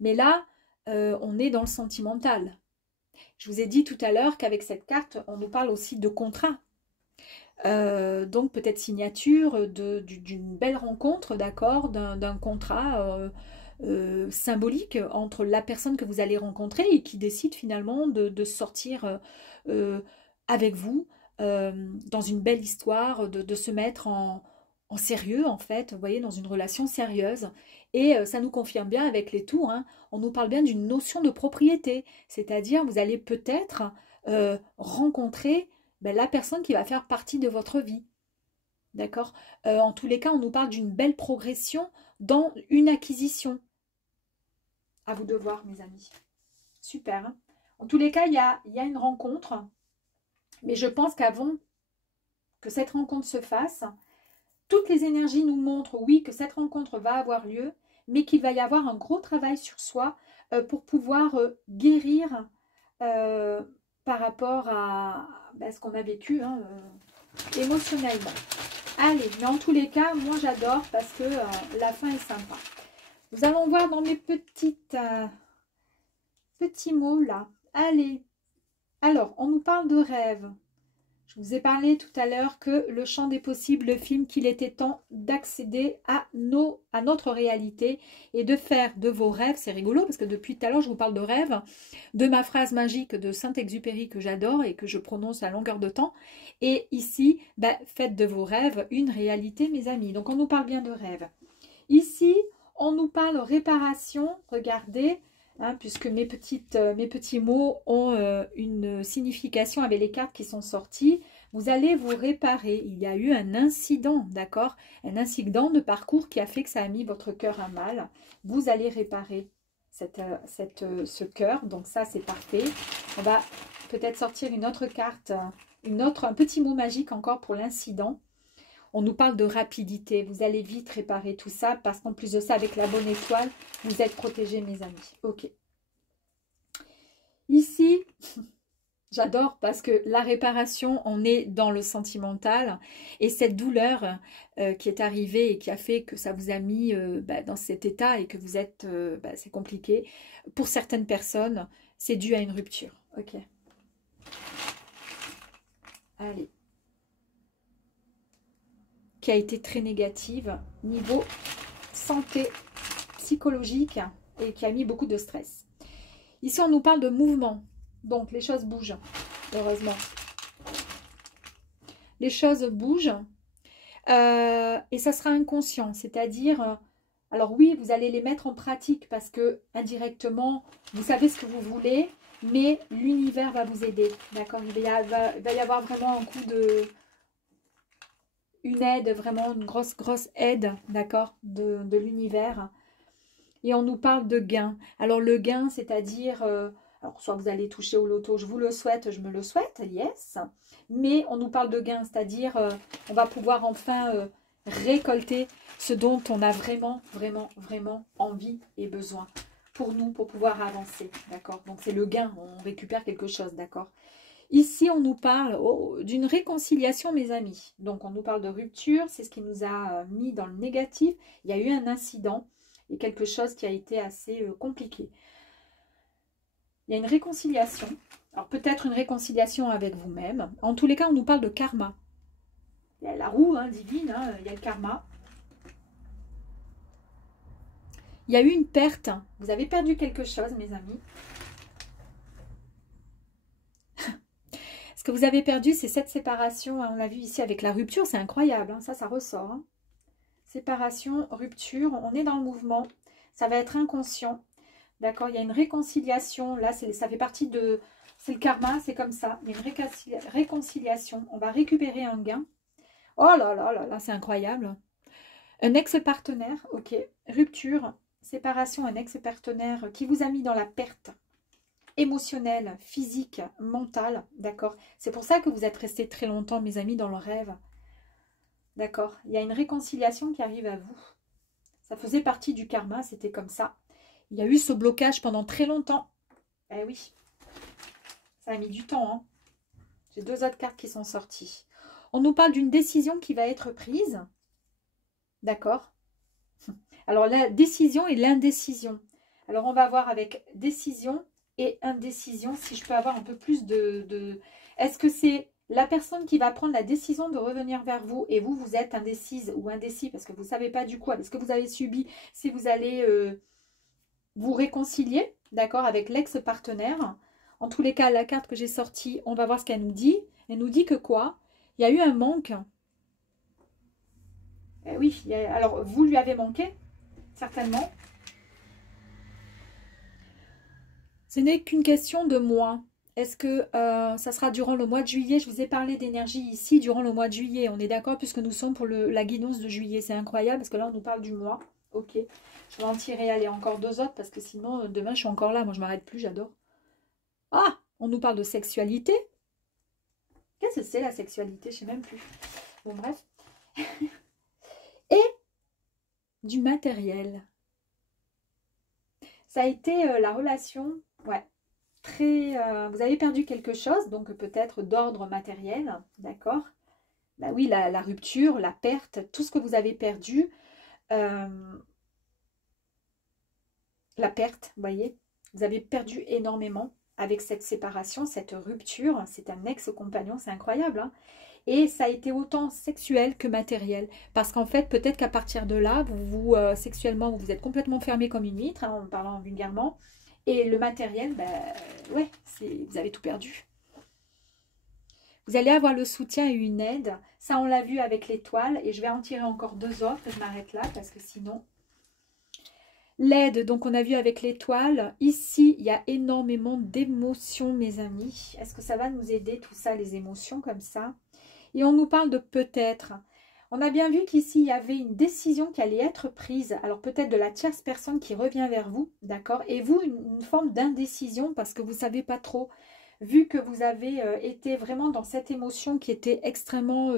Mais là, on est dans le sentimental. Je vous ai dit tout à l'heure qu'avec cette carte, on nous parle aussi de contrat. Donc peut-être signature d'une belle rencontre, d'accord, d'un contrat symbolique entre la personne que vous allez rencontrer et qui décide finalement de sortir avec vous dans une belle histoire, de se mettre en sérieux en fait, vous voyez, dans une relation sérieuse. Et ça nous confirme bien avec les tours, hein, on nous parle bien d'une notion de propriété, c'est-à-dire vous allez peut-être rencontrer la personne qui va faire partie de votre vie. D'accord. En tous les cas, on nous parle d'une belle progression dans une acquisition. À vous de voir, mes amis. Super. Hein. En tous les cas, il y a une rencontre. Mais je pense qu'avant que cette rencontre se fasse, toutes les énergies nous montrent, oui, que cette rencontre va avoir lieu, mais qu'il va y avoir un gros travail sur soi pour pouvoir guérir par rapport à ce qu'on a vécu hein, émotionnellement. Allez, mais en tous les cas, moi j'adore parce que la fin est sympa. Nous allons voir dans mes petits mots là. Allez, alors on nous parle de rêve. Je vous ai parlé tout à l'heure que le champ des possibles, le film, qu'il était temps d'accéder à notre réalité et de faire de vos rêves. C'est rigolo parce que depuis tout à l'heure, je vous parle de rêves, de ma phrase magique de Saint-Exupéry que j'adore et que je prononce à longueur de temps. Et ici, ben, faites de vos rêves une réalité, mes amis. Donc, on nous parle bien de rêves. Ici, on nous parle réparation. Regardez. Hein, puisque mes petits mots ont une signification avec les cartes qui sont sorties. Vous allez vous réparer. Il y a eu un incident, d'accord? Un incident de parcours qui a fait que ça a mis votre cœur à mal. Vous allez réparer ce cœur. Donc ça, c'est parfait. On va peut-être sortir une autre carte, un petit mot magique encore pour l'incident. On nous parle de rapidité. Vous allez vite réparer tout ça parce qu'en plus de ça, avec la bonne étoile, vous êtes protégés, mes amis. Ok. Ici, j'adore parce que la réparation, on est dans le sentimental. Et cette douleur qui est arrivée et qui a fait que ça vous a mis dans cet état et que vous êtes... c'est compliqué. Pour certaines personnes, c'est dû à une rupture. Ok. Allez. Qui a été très négative niveau santé psychologique et qui a mis beaucoup de stress. Ici, on nous parle de mouvement. Donc, les choses bougent, heureusement. Les choses bougent et ça sera inconscient. C'est-à-dire, alors oui, vous allez les mettre en pratique parce que indirectement, vous savez ce que vous voulez, mais l'univers va vous aider. D'accord? Il va y avoir vraiment un coup de... Une aide, vraiment une grosse aide, d'accord, de l'univers. Et on nous parle de gain. Alors le gain, c'est-à-dire, alors soit vous allez toucher au loto, je vous le souhaite, je me le souhaite, yes. Mais on nous parle de gain, c'est-à-dire, on va pouvoir enfin récolter ce dont on a vraiment envie et besoin pour nous, pour pouvoir avancer, d'accord. Donc c'est le gain, on récupère quelque chose, d'accord. Ici, on nous parle d'une réconciliation, mes amis. Donc, on nous parle de rupture. C'est ce qui nous a mis dans le négatif. Il y a eu un incident et quelque chose qui a été assez compliqué. Il y a une réconciliation. Alors, peut-être une réconciliation avec vous-même. En tous les cas, on nous parle de karma. Il y a la roue divine, il y a le karma. Il y a eu une perte. Vous avez perdu quelque chose, mes amis. Ce que vous avez perdu, c'est cette séparation. On l'a vu ici avec la rupture, c'est incroyable. Ça ressort. Hein. Séparation, rupture, on est dans le mouvement. Ça va être inconscient. D'accord, il y a une réconciliation. Là, ça fait partie de... C'est le karma, c'est comme ça. Il y a une réconciliation. On va récupérer un gain. Oh là là là là, c'est incroyable. Un ex-partenaire, ok. Rupture, séparation, un ex-partenaire qui vous a mis dans la perte. Émotionnel, physique, mental, d'accord. C'est pour ça que vous êtes restés très longtemps, mes amis, dans le rêve. D'accord. Il y a une réconciliation qui arrive à vous. Ça faisait partie du karma, c'était comme ça. Il y a eu ce blocage pendant très longtemps. Eh oui. Ça a mis du temps. Hein. J'ai deux autres cartes qui sont sorties. On nous parle d'une décision qui va être prise. D'accord. Alors, la décision et l'indécision. Alors, on va voir avec décision et indécision, si je peux avoir un peu plus de... Est-ce que c'est la personne qui va prendre la décision de revenir vers vous et vous, vous êtes indécise ou indécis parce que vous ne savez pas du coup avec ce que vous avez subi, si vous allez vous réconcilier, d'accord, avec l'ex-partenaire. En tous les cas, la carte que j'ai sortie, on va voir ce qu'elle nous dit. Elle nous dit que quoi? Il y a eu un manque. Eh oui, alors vous lui avez manqué, certainement. Ce n'est qu'une question de mois. Est-ce que ça sera durant le mois de juillet? Je vous ai parlé d'énergie ici durant le mois de juillet. On est d'accord puisque nous sommes pour la guidance de juillet. C'est incroyable parce que là, on nous parle du mois. Ok. Je vais en tirer, allez, encore deux autres parce que sinon, demain, je suis encore là. Moi, je ne m'arrête plus, j'adore. Ah, on nous parle de sexualité. Qu'est-ce que c'est la sexualité? Je ne sais même plus. Bon, bref. Et du matériel. Ça a été la relation... Ouais, très... vous avez perdu quelque chose, donc peut-être d'ordre matériel, d'accord? Bah oui, la rupture, la perte, tout ce que vous avez perdu, la perte, vous voyez, vous avez perdu énormément, avec cette séparation, cette rupture. C'est un ex-compagnon, c'est incroyable, hein. Et ça a été autant sexuel que matériel. Parce qu'en fait, peut-être qu'à partir de là, sexuellement, vous vous êtes complètement fermé comme une huître, hein, en parlant vulgairement. Et le matériel, ben, ouais, vous avez tout perdu. Vous allez avoir le soutien et une aide. Ça, on l'a vu avec l'étoile. Et je vais en tirer encore 2 autres. Je m'arrête là parce que sinon... L'aide, donc on a vu avec l'étoile. Ici, il y a énormément d'émotions, mes amis. Est-ce que ça va nous aider, tout ça, les émotions comme ça? Et on nous parle de peut-être. On a bien vu qu'ici, il y avait une décision qui allait être prise. Alors peut-être de la tierce personne qui revient vers vous, d'accord? Et vous, une forme d'indécision parce que vous ne savez pas trop. Vu que vous avez été vraiment dans cette émotion qui était extrêmement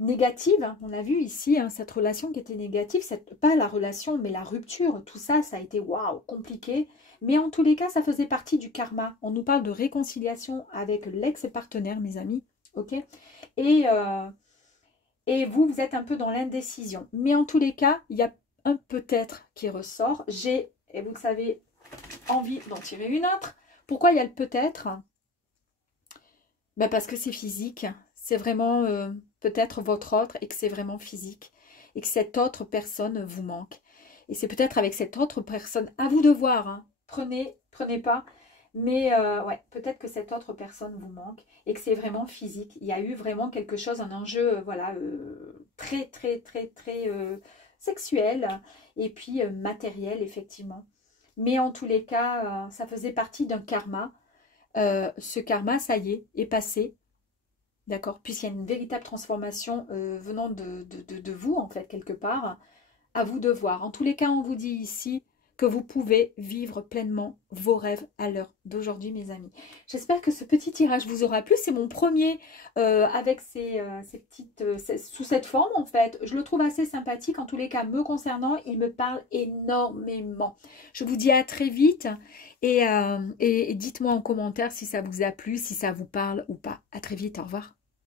négative. On a vu ici hein, cette relation qui était négative. Pas la relation, mais la rupture. Tout ça, ça a été waouh, compliqué. Mais en tous les cas, ça faisait partie du karma. On nous parle de réconciliation avec l'ex-partenaire, mes amis. Ok, et vous, vous êtes un peu dans l'indécision. Mais en tous les cas, il y a un peut-être qui ressort. J'ai, et vous le savez, envie d'en tirer une autre. Pourquoi il y a le peut-être? Ben parce que c'est physique. C'est vraiment peut-être votre autre et que c'est vraiment physique. Et que cette autre personne vous manque. Et c'est peut-être avec cette autre personne, à vous de voir. Hein. Prenez pas. Mais ouais, peut-être que cette autre personne vous manque et que c'est vraiment physique. Il y a eu vraiment quelque chose, un enjeu voilà, très sexuel et puis matériel, effectivement. Mais en tous les cas, ça faisait partie d'un karma. Ce karma, ça y est passé. D'accord? Puisqu'il y a une véritable transformation venant de vous, en fait, quelque part. À vous de voir. En tous les cas, on vous dit ici que vous pouvez vivre pleinement vos rêves à l'heure d'aujourd'hui, mes amis. J'espère que ce petit tirage vous aura plu. C'est mon premier avec ces petites... sous cette forme, en fait. Je le trouve assez sympathique. En tous les cas, me concernant, il me parle énormément. Je vous dis à très vite et dites-moi en commentaire si ça vous a plu, si ça vous parle ou pas. À très vite, au revoir.